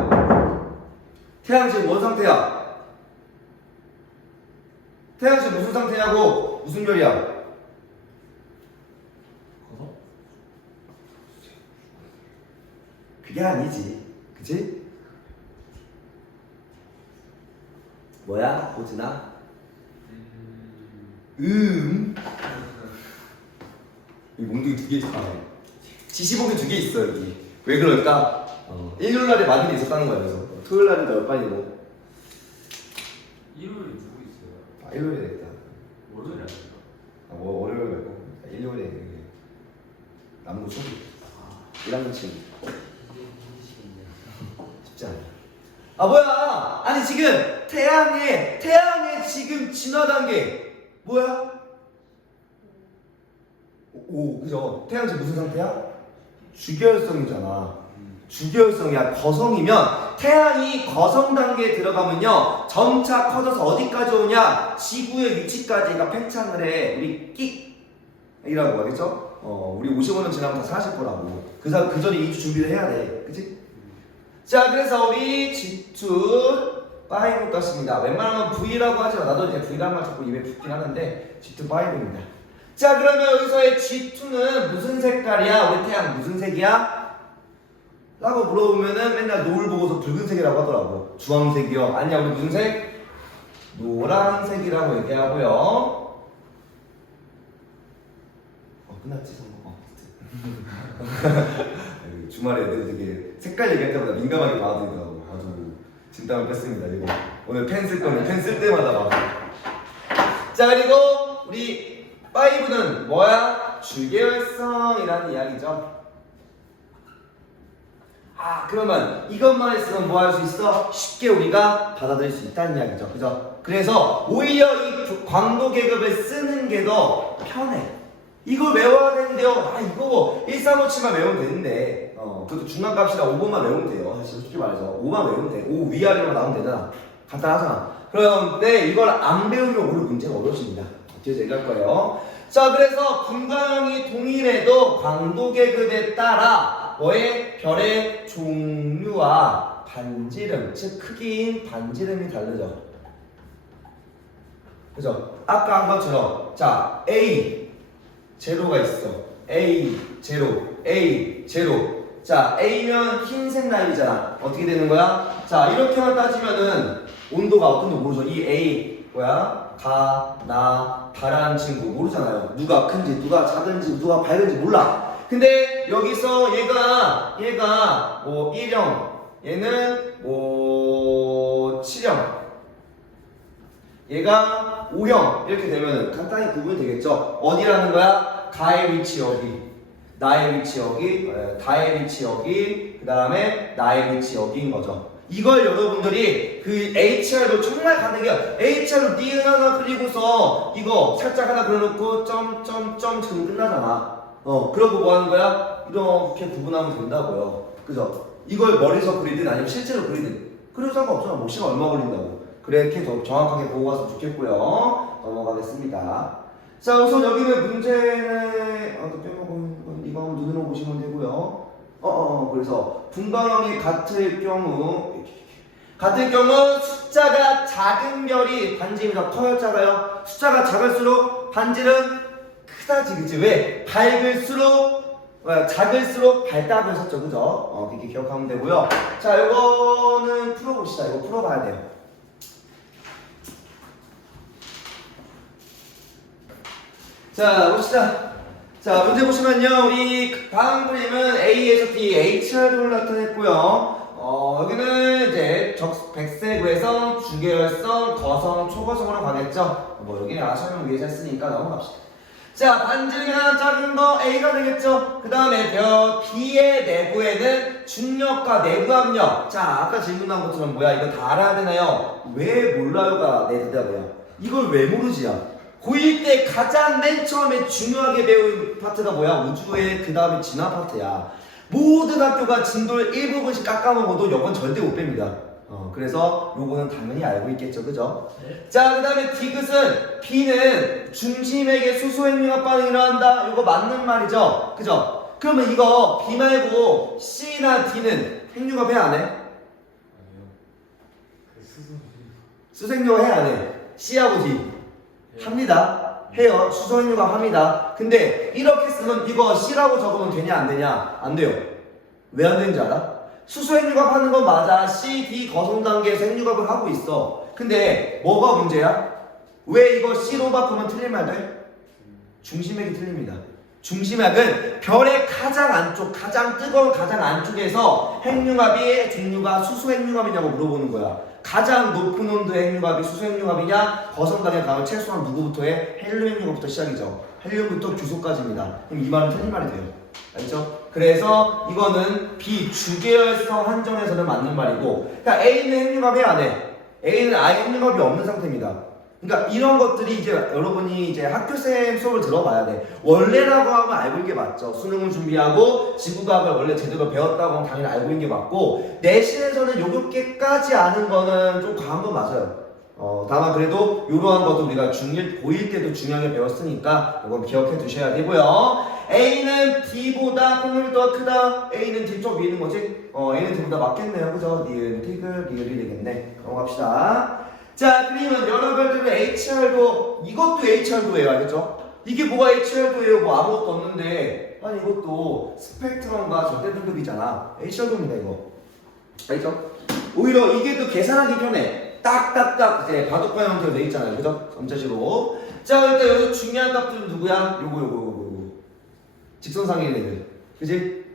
태양 지금 뭔 상태야? 태양 지금 무슨 상태냐고? 무슨 별이야? 거성? 그게 아니지. 그치? 뭐야? 오진아? 이 몽둥이 2개 있어. 지시봉이 2개 있어 여기. 왜 그럴까? 일요일날에 많은 게 있었다는 거야. 그래서 토요일날은 더 빨리고. 일요일에 누구 있어요? 아 일요일에 되겠다. 월요일에 안 돼요? 뭐 월요일 말고 일요일에 남부 소리. 1학년 친구. 쉽지 않아. 아 뭐야? 아니 지금 태양의 지금 진화 단계 뭐야? 오 그죠? 태양 지금 무슨 상태야? 주결성이잖아. 주결성이야. 거성이면 태양이 거성 단계에 들어가면요 점차 커져서 어디까지 오냐? 지구의 위치까지가 팽창을 해. 우리 끽이라고 하겠죠? 우리 55년 지나면 다 사실 거라고. 그 전에 2주 준비를 해야 돼. 그치? 자, 그래서 우리 G2 5 떴습니다. 웬만하면 V라고 하지만 나도 이제 V라는 말 자꾸 입에 붙긴 하는데 G2 5입니다. 자, 그러면 여기서의 G2는 무슨 색깔이야? 우리 태양 무슨 색이야? 라고 물어보면은 맨날 노을 보고서 붉은색이라고 하더라고. 주황색이요. 아니야, 우리 무슨 색? 노란색이라고 얘기하고요. 끝났지, 성공. 주말에 애들이 되게 색깔 얘기할 때마다 민감하게 받아들이더라고. 아주 진땀을 뺐습니다. 이거 오늘 펜 쓸 거는 펜 쓸 때마다 막. 자 그리고 우리 5는 뭐야? 주계열성이라는 이야기죠. 아 그러면 이것만 했으면 뭐 할 수 있어? 쉽게 우리가 받아들일 수 있다는 이야기죠. 그죠? 그래서 오히려 이 광도 계급을 쓰는 게 더 편해. 이걸 외워야 되는데요. 아 이거 1357만 외우면 되는데 그것도 중간값이라 5번만 외우면 돼요. 사실 솔직히 말해서 5만 외우면 돼. 5 위아래로만 나오면 되잖아. 간단하잖아. 그런데 이걸 안 배우면 오히려 문제가 어려워집니다. 뒤에서 얘기할 거예요. 자 그래서 분광형이 동일해도 광도 계급에 따라 뭐의 별의 종류와 반지름 즉 크기인 반지름이 다르죠. 그죠? 아까 한 것처럼 자 A 제로가 있어. A 제로, A 제로. 자, A면 흰색 라인이잖아. 어떻게 되는 거야? 자, 이렇게만 따지면은 온도가 어떤지 모르죠. 이 A 뭐야? 다라는 친구 모르잖아요. 누가 큰지, 누가 작은지, 누가 밝은지 몰라. 근데 여기서 얘가 뭐 1형, 얘는 뭐 7형. 얘가 5형 이렇게 되면 간단히 구분이 되겠죠. 어디라는 거야? 가의 위치 여기, 나의 위치 여기, 다의 위치 여기, 그 다음에 나의 위치 여기인 거죠. 이걸 여러분들이 그 HR도 정말 가능해요. HR로 니은 하나 그리고서 이거 살짝 하나 그려놓고 점점점 지금 끝나잖아. 그러고 뭐 하는 거야? 이렇게 구분하면 된다고요. 그죠? 이걸 머리에서 그리든 아니면 실제로 그리든 그래도 상관없잖아. 뭐 시간 얼마 걸린다고. 그렇게 더 정확하게 보고 가서 좋겠고요. 넘어가겠습니다. 자, 우선 여기는 문제는 이거 한번 눈으로 보시면 되고요. 그래서 분광형이 같을 경우 숫자가 작은 별이 반지름이 더 커요, 작아요? 숫자가 작을수록 반지름 크다지, 그치? 왜? 작을수록 밝다고 했었죠, 그죠? 이렇게 기억하면 되고요. 자, 이거는 풀어봅시다. 이거 풀어봐야 돼요. 자, 봅시다. 자, 문제 보시면요. 우리 다음 그림은 A에서 B, HR을 나타냈고요. 여기는 이제 백색외성, 주계열성, 거성, 초거성으로 가겠죠. 뭐 여기는 설명 위해서 했으니까 넘어갑시다. 자, 반지름이 하나 작은 거 A가 되겠죠. 그 다음에 B의 내부에는 중력과 내부 압력. 자, 아까 질문 나온 것처럼 뭐야? 이거 다 알아야 되나요? 왜 몰라요가 내 대답이야. 이걸 왜 모르지야? 고1 때 가장 맨 처음에 중요하게 배운 파트가 뭐야? 우주의 그 다음에 진화 파트야. 모든 학교가 진도를 1부분씩 깎아먹어도 이건 절대 못 뺍니다. 그래서 요거는 당연히 알고 있겠죠, 그죠? 네. 자, 그 다음에 디귿은 B는 중심에게 수소행위가 반응이 일어난다. 요거 맞는 말이죠, 그죠? 그러면 이거 B 말고 C나 D는 핵융합 해 안 해? 아니요. 수소행위가 해 안 해? C하고 D 합니다. 해요. 수소행위가 합니다. 근데 이렇게 쓰면 이거 C라고 적으면 되냐 안 되냐? 안 돼요. 왜 안 되는지 알아? 수소행유합 하는 건 맞아. C, D 거성 단계에서 행유합을 하고 있어. 근데 뭐가 문제야? 왜 이거 C로 바꾸면 틀린 말 돼? 중심액이 틀립니다. 중심액은 별의 가장 안쪽, 가장 뜨거운 가장 안쪽에서 핵융합이 중류가 수소 핵융합이냐고 물어보는 거야. 가장 높은 온도의 핵융합이 수소 핵융합이냐? 거성강에 가면 최소한 누구부터 해? 헬륨 핵융합부터 시작이죠. 헬륨부터 규소까지입니다. 그럼 이 말은 틀린 말이 돼요. 알죠? 그래서 이거는 비주계열성 한정에서는 맞는 말이고, 그러니까 A는 핵융합이 안 해. A는 아예 핵융합이 없는 상태입니다. 그러니까 이런 것들이 이제 여러분이 이제 학교생 수업을 들어봐야 돼. 원래라고 하면 알고 있는 게 맞죠. 수능을 준비하고 지구과학을 원래 제대로 배웠다고 하면 당연히 알고 있는 게 맞고, 내신에서는 요렇게까지 아는 거는 좀 과한 건 맞아요. 다만 그래도 이러한 것도 우리가 중1, 고1 때도 중요하게 배웠으니까 이건 기억해 두셔야 되고요. A는 D보다 폭률이 더 크다. A는 D 쪽 위는 뭐지? A는 D보다 맞겠네요. 그죠? 니은 티글 리을이 되겠네. 넘어갑시다. 자, 그러면 여러 별들은 HR도, 이것도 HR도예요. 알겠죠? 이게 뭐가 HR도예요? 뭐 아무것도 없는데, 아니 이것도 스펙트럼과 절대 등급이잖아. HR도입니다 이거. 알겠죠? 오히려 이게 더 계산하기 편해. 딱딱딱 이제 바둑반 형태로 돼 있잖아요. 그죠? 점자식으로. 자, 일단 여기 중요한 값들은 누구야? 요거. 직선상의 애들. 그지?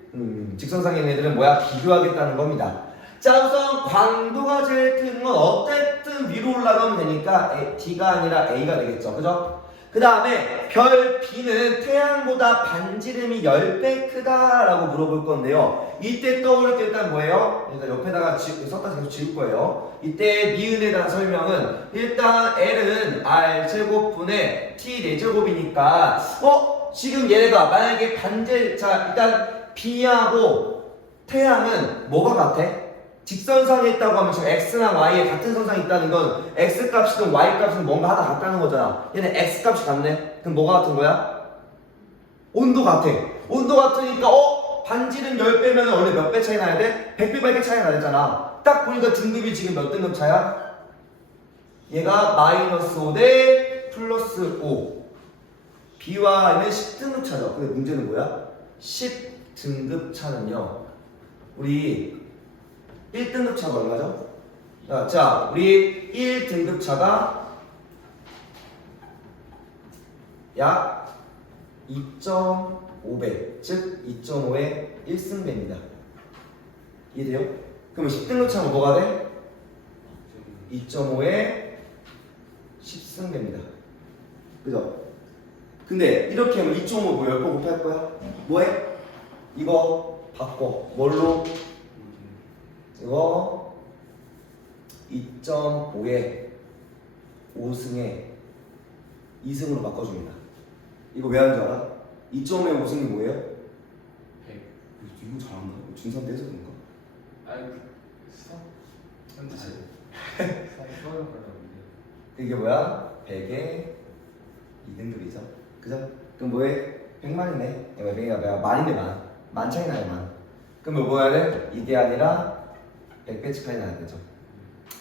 직선상의 애들은 뭐야? 비교하겠다는 겁니다. 자, 우선 광도가 제일 큰 건 어쨌든 위로 올라가면 되니까 D가 아니라 A가 되겠죠. 그죠? 그 다음에 별 B는 태양보다 반지름이 10배 크다라고 물어볼 건데요. 이때 떠오를 게 일단 뭐예요? 일단 옆에다가 썼다 계속 지울 거예요. 이때 니은에 대한 설명은 일단 L은 R제곱분의 T4제곱이니까 지금 얘네가 만약에 자, 일단 B하고 태양은 뭐가 같아? 직선상에 있다고 하면 지금 X랑 Y에 같은 선상에 있다는 건 X 값이든 Y 값이든 뭔가 하나 같다는 거잖아. 얘는 X 값이 같네. 그럼 뭐가 같은 거야? 온도 같아. 온도 같으니까 반지름 10배면 원래 몇 배 차이 나야 돼? 100배밖에 차이 나야 되잖아. 딱 보니까 등급이 지금 몇 등급 차야? 얘가 -5 대 +5. B와 Y는 10등급 차죠. 근데 문제는 뭐야? 10등급 차는요. 우리 1등급 차가 얼마죠? 자, 우리 1등급 차가 약 2.5배, 즉 2.5의 1승배입니다. 이해돼요? 그러면 10등급 차는 뭐가 돼? 2.5의 10승배입니다. 그죠? 근데 이렇게 하면 2.5 뭐 10번 곱할 거야? 뭐해? 이거 바꿔. 뭘로? 이거 2.5에 5승에 2승으로 바꿔줍니다. 이거 왜 하는 줄 알아? 2.5에 5승이 뭐예요? 100. 이거 잘한다. 중3 때에서 그런가? 아니 수학 현재 수학을 하는데 이게 뭐야? 100에 2등급이죠. 그죠? 그럼 뭐해? 100만이네. 100이 뭐야? 만인데 만 차이 나요, 만. 그럼 뭐 해야 돼? 이게 아니라 100배 차이 나야 되죠.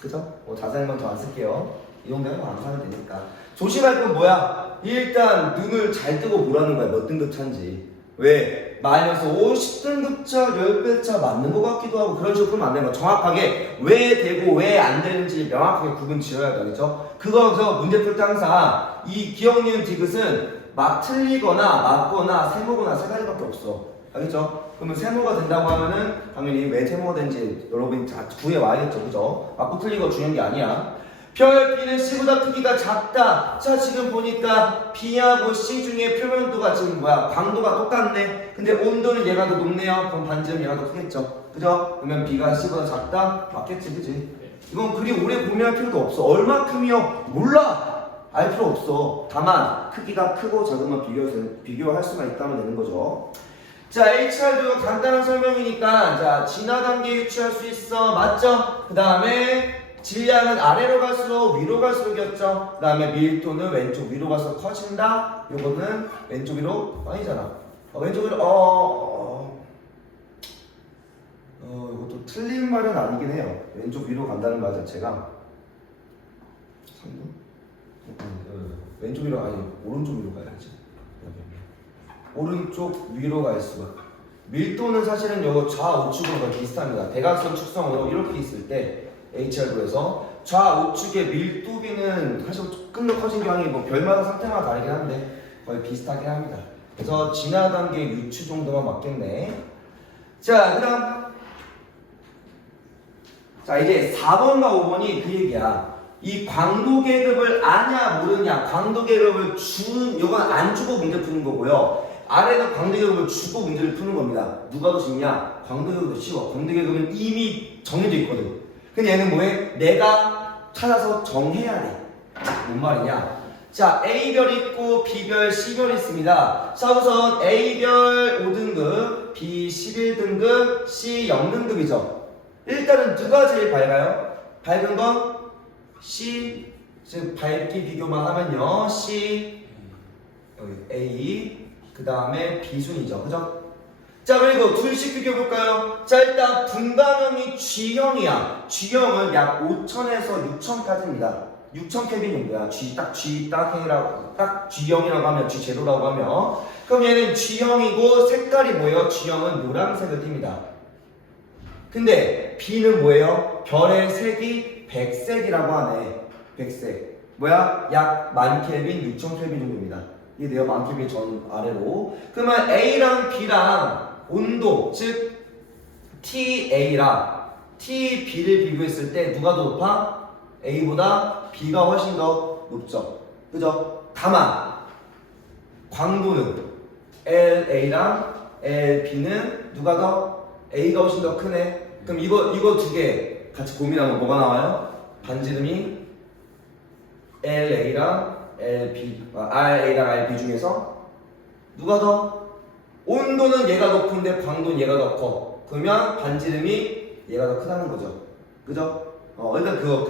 그죠? 자세한 건 더 안 쓸게요. 이 정도는 안 사면 되니까. 조심할 건 뭐야? 일단 눈을 잘 뜨고 보라는 거야. 몇 등급 차인지. 왜? -5, 10등급 차, 10배 차 맞는 것 같기도 하고 그런 식으로 풀면 안 되는 거. 정확하게 왜 되고 왜 안 되는지 명확하게 구분 지어야 되겠죠? 그거에서 문제 풀 때 항상 이 기억, 니은, 디귿은 막 틀리거나 맞거나 세모거나 세 가지밖에 없어. 알겠죠? 그러면 세모가 된다고 하면은 당연히 왜 세모가 된지 여러분이 다 구해 와야겠죠. 그죠? 맞고 틀리고 중요한 게 아니야. 별 B는 C보다 크기가 작다. 자, 지금 보니까 B하고 C 중에 표면도가 지금 광도가 똑같네. 근데 온도는 얘가 더 높네요. 그럼 반지름 얘가 더 크겠죠. 그죠? 그러면 B가 C보다 작다? 맞겠지, 그지? 이건 그리 오래 고민할 필요도 없어. 얼마큼이요? 몰라! 알 필요 없어. 다만 크기가 크고 작으면 비교할 수가 있다면 되는 거죠. 자, HR도 간단한 설명이니까 자, 진화 단계 유추할 수 있어. 맞죠? 그 다음에 질량은 아래로 갈수록 위로 갈수록이었죠. 그 다음에 밀도는 왼쪽 위로 갈수록 커진다. 요거는 왼쪽 위로 아니잖아. 왼쪽 위로 이것도 틀린 말은 아니긴 해요. 왼쪽 위로 간다는 말 자체가 3분? 왼쪽 위로 아니 오른쪽 위로 가야지. 오른쪽 위로 갈수록 밀도는 사실은 요거 좌우측으로 비슷합니다. 대각선 축성으로 이렇게 있을 때 HR도에서 좌우측의 밀도비는 사실 조금 더 커진 경향이 뭐 별마다 상태마다 다르긴 한데 거의 비슷하긴 합니다. 그래서 지나단계 유추 정도만 맞겠네. 자, 그다음 자 이제 4번과 5번이 그 얘기야. 이 광도 계급을 아냐 모르냐, 광도 계급을 이건 안 주고 문제 푸는 거고요. 아래는 광도 계급을 주고 문제를 푸는 겁니다. 누가 더 쉽냐? 광도 계급도 쉬워. 광도 계급은 이미 정해져 있거든. 근데 얘는 뭐해? 내가 찾아서 정해야 돼. 뭔 말이냐? 자, A별 있고 B별, C별 있습니다. 자, 우선 A별 5등급, B 11등급, C 0등급이죠. 일단은 누가 제일 밝아요? 밝은 건 C, 즉 밝기 비교만 하면요. C, 여기 A, 그 다음에 B 순이죠. 그죠? 자, 그리고 둘씩 비교해볼까요? 자, 일단 분방형이 G형이야. G형은 약 5,000에서 6,000까지입니다. 6,000켈빈 정도야. 딱 G형이라고 하면, G제로라고 하면. 그럼 얘는 G형이고 색깔이 뭐예요? G형은 노란색을 띱니다. 근데 B는 뭐예요? 별의 색이 백색이라고 하네. 백색. 뭐야? 약 10,000켈빈, 6,000켈빈 정도입니다. 이게 내가 10,000켈빈 전 아래로. 그러면 A랑 B랑 온도, 즉 TA랑 TB를 비교했을 때 누가 더 높아? A보다 B가 훨씬 더 높죠. 그죠? 다만 광도는 LA랑 LB는 누가 더? A가 훨씬 더 크네. 그럼 이거 두 개 같이 고민하면 뭐가 나와요? 반지름이 LA랑 RA랑 RB 중에서 누가 더? 온도는 얘가 높은데 광도는 얘가 더 커. 그러면 반지름이 얘가 더 크다는 거죠. 그죠? 일단 그거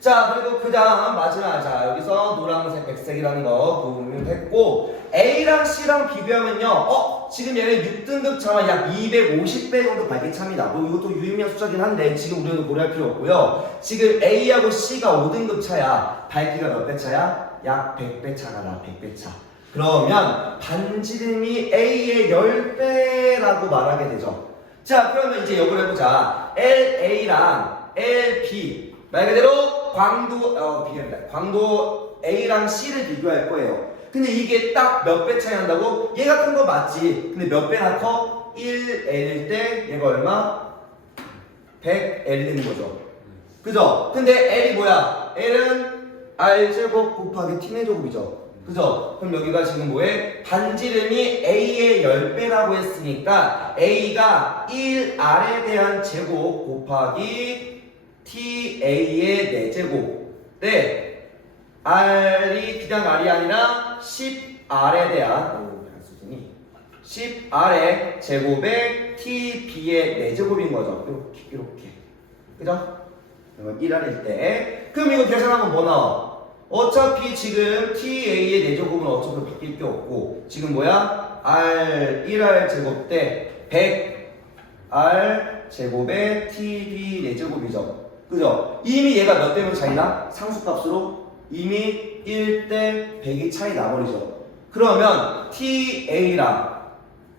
자, 그리고 그 다음 마지막, 자 여기서 노란색, 백색이라는 거 구분했고 A랑 C랑 비교하면요, 지금 얘는 6등급 차만 약 250배 정도 밝기 차입니다. 뭐 이것도 유의미한 숫자긴 한데 지금 우리는 고려할 필요 없고요. 지금 A하고 C가 5등급 차야. 밝기가 몇 배 차야? 약 100배 차가 나. 100배 차. 그러면 반지름이 A의 10배라고 말하게 되죠. 자, 그러면 이제 이걸 해보자. LA랑 LB 말 그대로 광도 A랑 C를 비교할 거예요. 근데 이게 딱 몇 배 차이 난다고? 얘가 큰 거 맞지? 근데 몇 배나 커? 1L일 때 얘가 얼마? 100L 되는 거죠. 그죠? 근데 L이 뭐야? L은 R제곱 곱하기 T의 제곱이죠. 그죠? 그럼 여기가 지금 뭐해? 반지름이 A의 10배라고 했으니까 A가 1R에 대한 제곱 곱하기 TA의 4제곱 네, R이 그냥 R이 아니라 10R에 대한 10R의 제곱에 TB의 4제곱인 거죠. 이렇게 그죠? 그러면 1R일 때 그럼 이거 계산하면 뭐 나와? 어차피 지금 TA의 4제곱은 어차피 바뀔 게 없고 지금 뭐야? R 1R 제곱 때 100R 제곱에 TB 4제곱이죠. 그죠? 이미 얘가 몇 대면 차이나? 상수값으로 이미 1대 100이 차이 나버리죠. 그러면 TA랑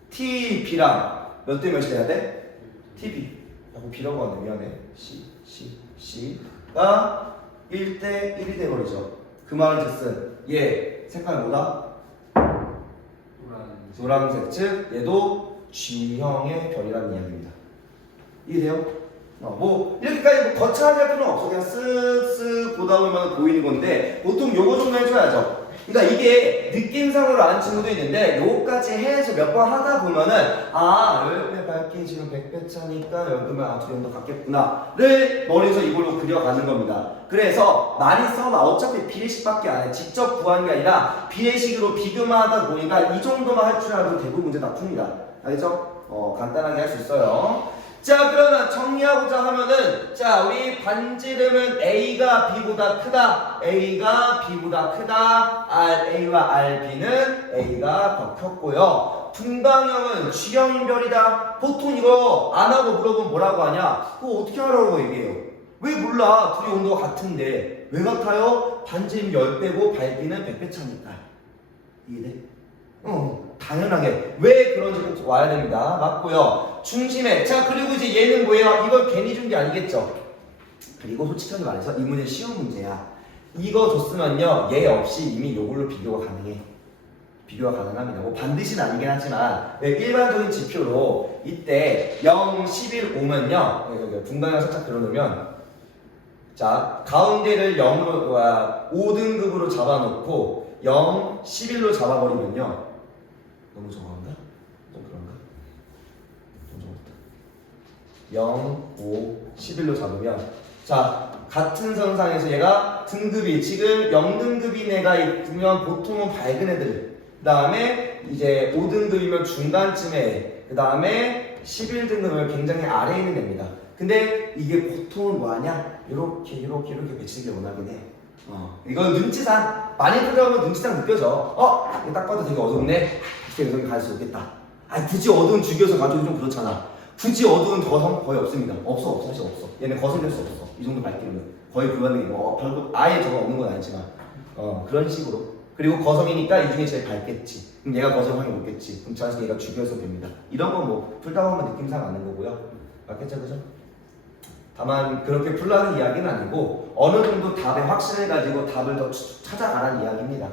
TB랑 몇 대 몇이 돼야 돼? TB. 자꾸 B라고 하네. 미안해. C가 1대 1이 돼버리죠. 그 말은 즉슨 얘 색깔 뭐다? 노란색. 즉 얘도 G형의 별이라는 이야기입니다. 이해돼요? 뭐 이렇게까지 뭐 거창하게 할 필요는 없어. 그냥 쓱쓱 보다 보면 보이는 건데 보통 요거 정도 해줘야죠. 그러니까 이게 느낌상으로 아는 친구도 있는데 요거까지 해서 몇 번 하다 보면은 열배 밝기 지금 100배 차니까 여기면 두 정도 같겠구나를 머리에서 이걸로 그려가는 겁니다. 그래서 많이 써봐. 어차피 비례식밖에 안 해. 직접 구하는 게 아니라 비례식으로 비교만 하다 보니까 이 정도만 할 줄 알고 대부분 문제 다 풉니다. 알겠죠? 간단하게 할 수 있어요. 자, 그러면 정리하고자 하면은 자, 우리 반지름은 A가 B보다 크다. A가 B보다 크다. A와 RB는 A가 더 컸고요. 분방형은 G형인 별이다. 보통 이거 안 하고 물어보면 뭐라고 하냐? 그거 어떻게 하라고 얘기해요? 왜 몰라? 둘이 온도가 같은데. 왜 같아요? 반지름 10배고 밝기는 100배 차니까. 이해돼? 당연하게 왜 그런지 꼭 와야 됩니다. 맞고요. 중심에 자, 그리고 이제 얘는 뭐예요? 이걸 괜히 준 게 아니겠죠? 그리고 솔직하게 말해서 이 문제 쉬운 문제야. 이거 줬으면요 얘 없이 이미 요걸로 비교가 가능해. 비교가 가능합니다. 뭐 반드시는 아니긴 하지만 일반적인 지표로 이때 0, 11, 5면요 분간을 살짝 그려놓으면 자 가운데를 0으로 5등급으로 잡아놓고 0, 11로 잡아버리면요 너무 적어간가? 좀 그런가? 좀 적었다. 0, 5, 11로 잡으면 자 같은 선상에서 얘가 등급이 지금 0등급인 애가 있으면 보통은 밝은 애들 그 다음에 이제 5등급이면 중간쯤에 그 다음에 11등급이면 굉장히 아래에 있는 애입니다. 근데 이게 보통은 뭐하냐? 이렇게 배치는 게 원하긴 해. 이건 눈치상 많이 풀어보면 눈치상 느껴져. 이거 딱 봐도 되게 어둡네. 이렇게 여기 갈 수 있겠다. 굳이 어두운 죽여서 가지고 좀 그렇잖아. 굳이 어두운 거성 거의 없습니다. 없어 사실 없어. 얘는 거슬릴 수 없어. 이 정도 밝기면 거의 불가능해. 별거 아예 저거 없는 건 아니지만 그런 식으로. 그리고 거성이니까 이 중에 제일 밝겠지. 그럼 얘가 거성 확률 높겠지. 그럼 자연스럽게 얘가 죽여서 됩니다. 이런 건 뭐 풀다 보면 느낌상 아는 거고요. 맞겠죠, 그죠? 다만 그렇게 풀라는 이야기는 아니고 어느 정도 답에 확신을 가지고 답을 더 찾아가라는 이야기입니다.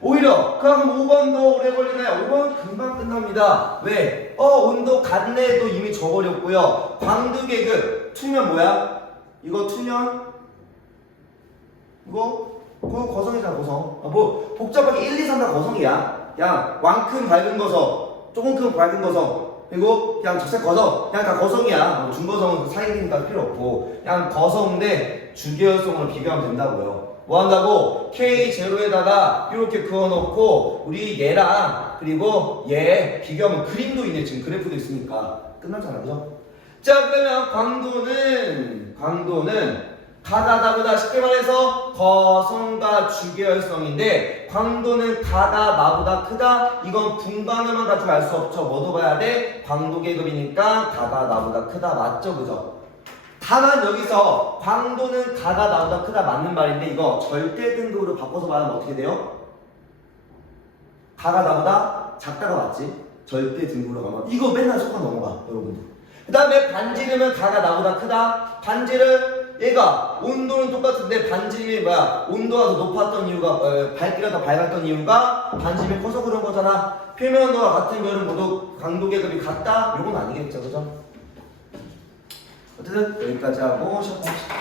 오히려 그럼 5번 더 오래 걸리나요? 5번 금방 끝납니다. 왜? 온도 간내도 이미 줘버렸고요. 광두계급 투면 뭐야? 이거 투면 이거 그거 거성이잖아 거성. 뭐 복잡하게 1, 2, 3 다 거성이야. 그냥 왕큼 밝은 거성, 조금 큰 밝은 거성, 그리고 그냥 적색 거성, 그냥 다 거성이야. 중거성은 그 사이니까 필요 없고 그냥 거성인데 주계열성으로 비교하면 된다고요. 뭐 한다고? K0에다가 이렇게 그어놓고 우리 얘랑 그리고 얘 비교하면 그림도 있네. 지금 그래프도 있으니까 끝났잖아, 그죠? 자 그러면 광도는 가다보다 쉽게 말해서 거성과 주계열성인데 광도는 가다 나보다 크다. 이건 분간으로만 가지고 알 수 없죠. 뭐도 봐야 돼? 광도계급이니까 가다 나보다 크다. 맞죠, 그죠? 다만 여기서 광도는 가다 나보다 크다 맞는 말인데 이거 절대 등급으로 바꿔서 말하면 어떻게 돼요? 가가 나보다 작다가 맞지? 절대 등급으로 가면 이거 맨날 속아 넘어가 여러분들. 그 다음에 반지름은 가가 나보다 크다. 반지름 얘가 온도는 똑같은데 반지름이 뭐야? 온도가 더 높았던 이유가 밝기가 더 밝았던 이유가 반지름이 커서 그런 거잖아. 표면 온도가 같은 거는 모두 강도계급이 같다? 이건 아니겠죠, 그죠? 어쨌든 여기까지 하고 시작합시다.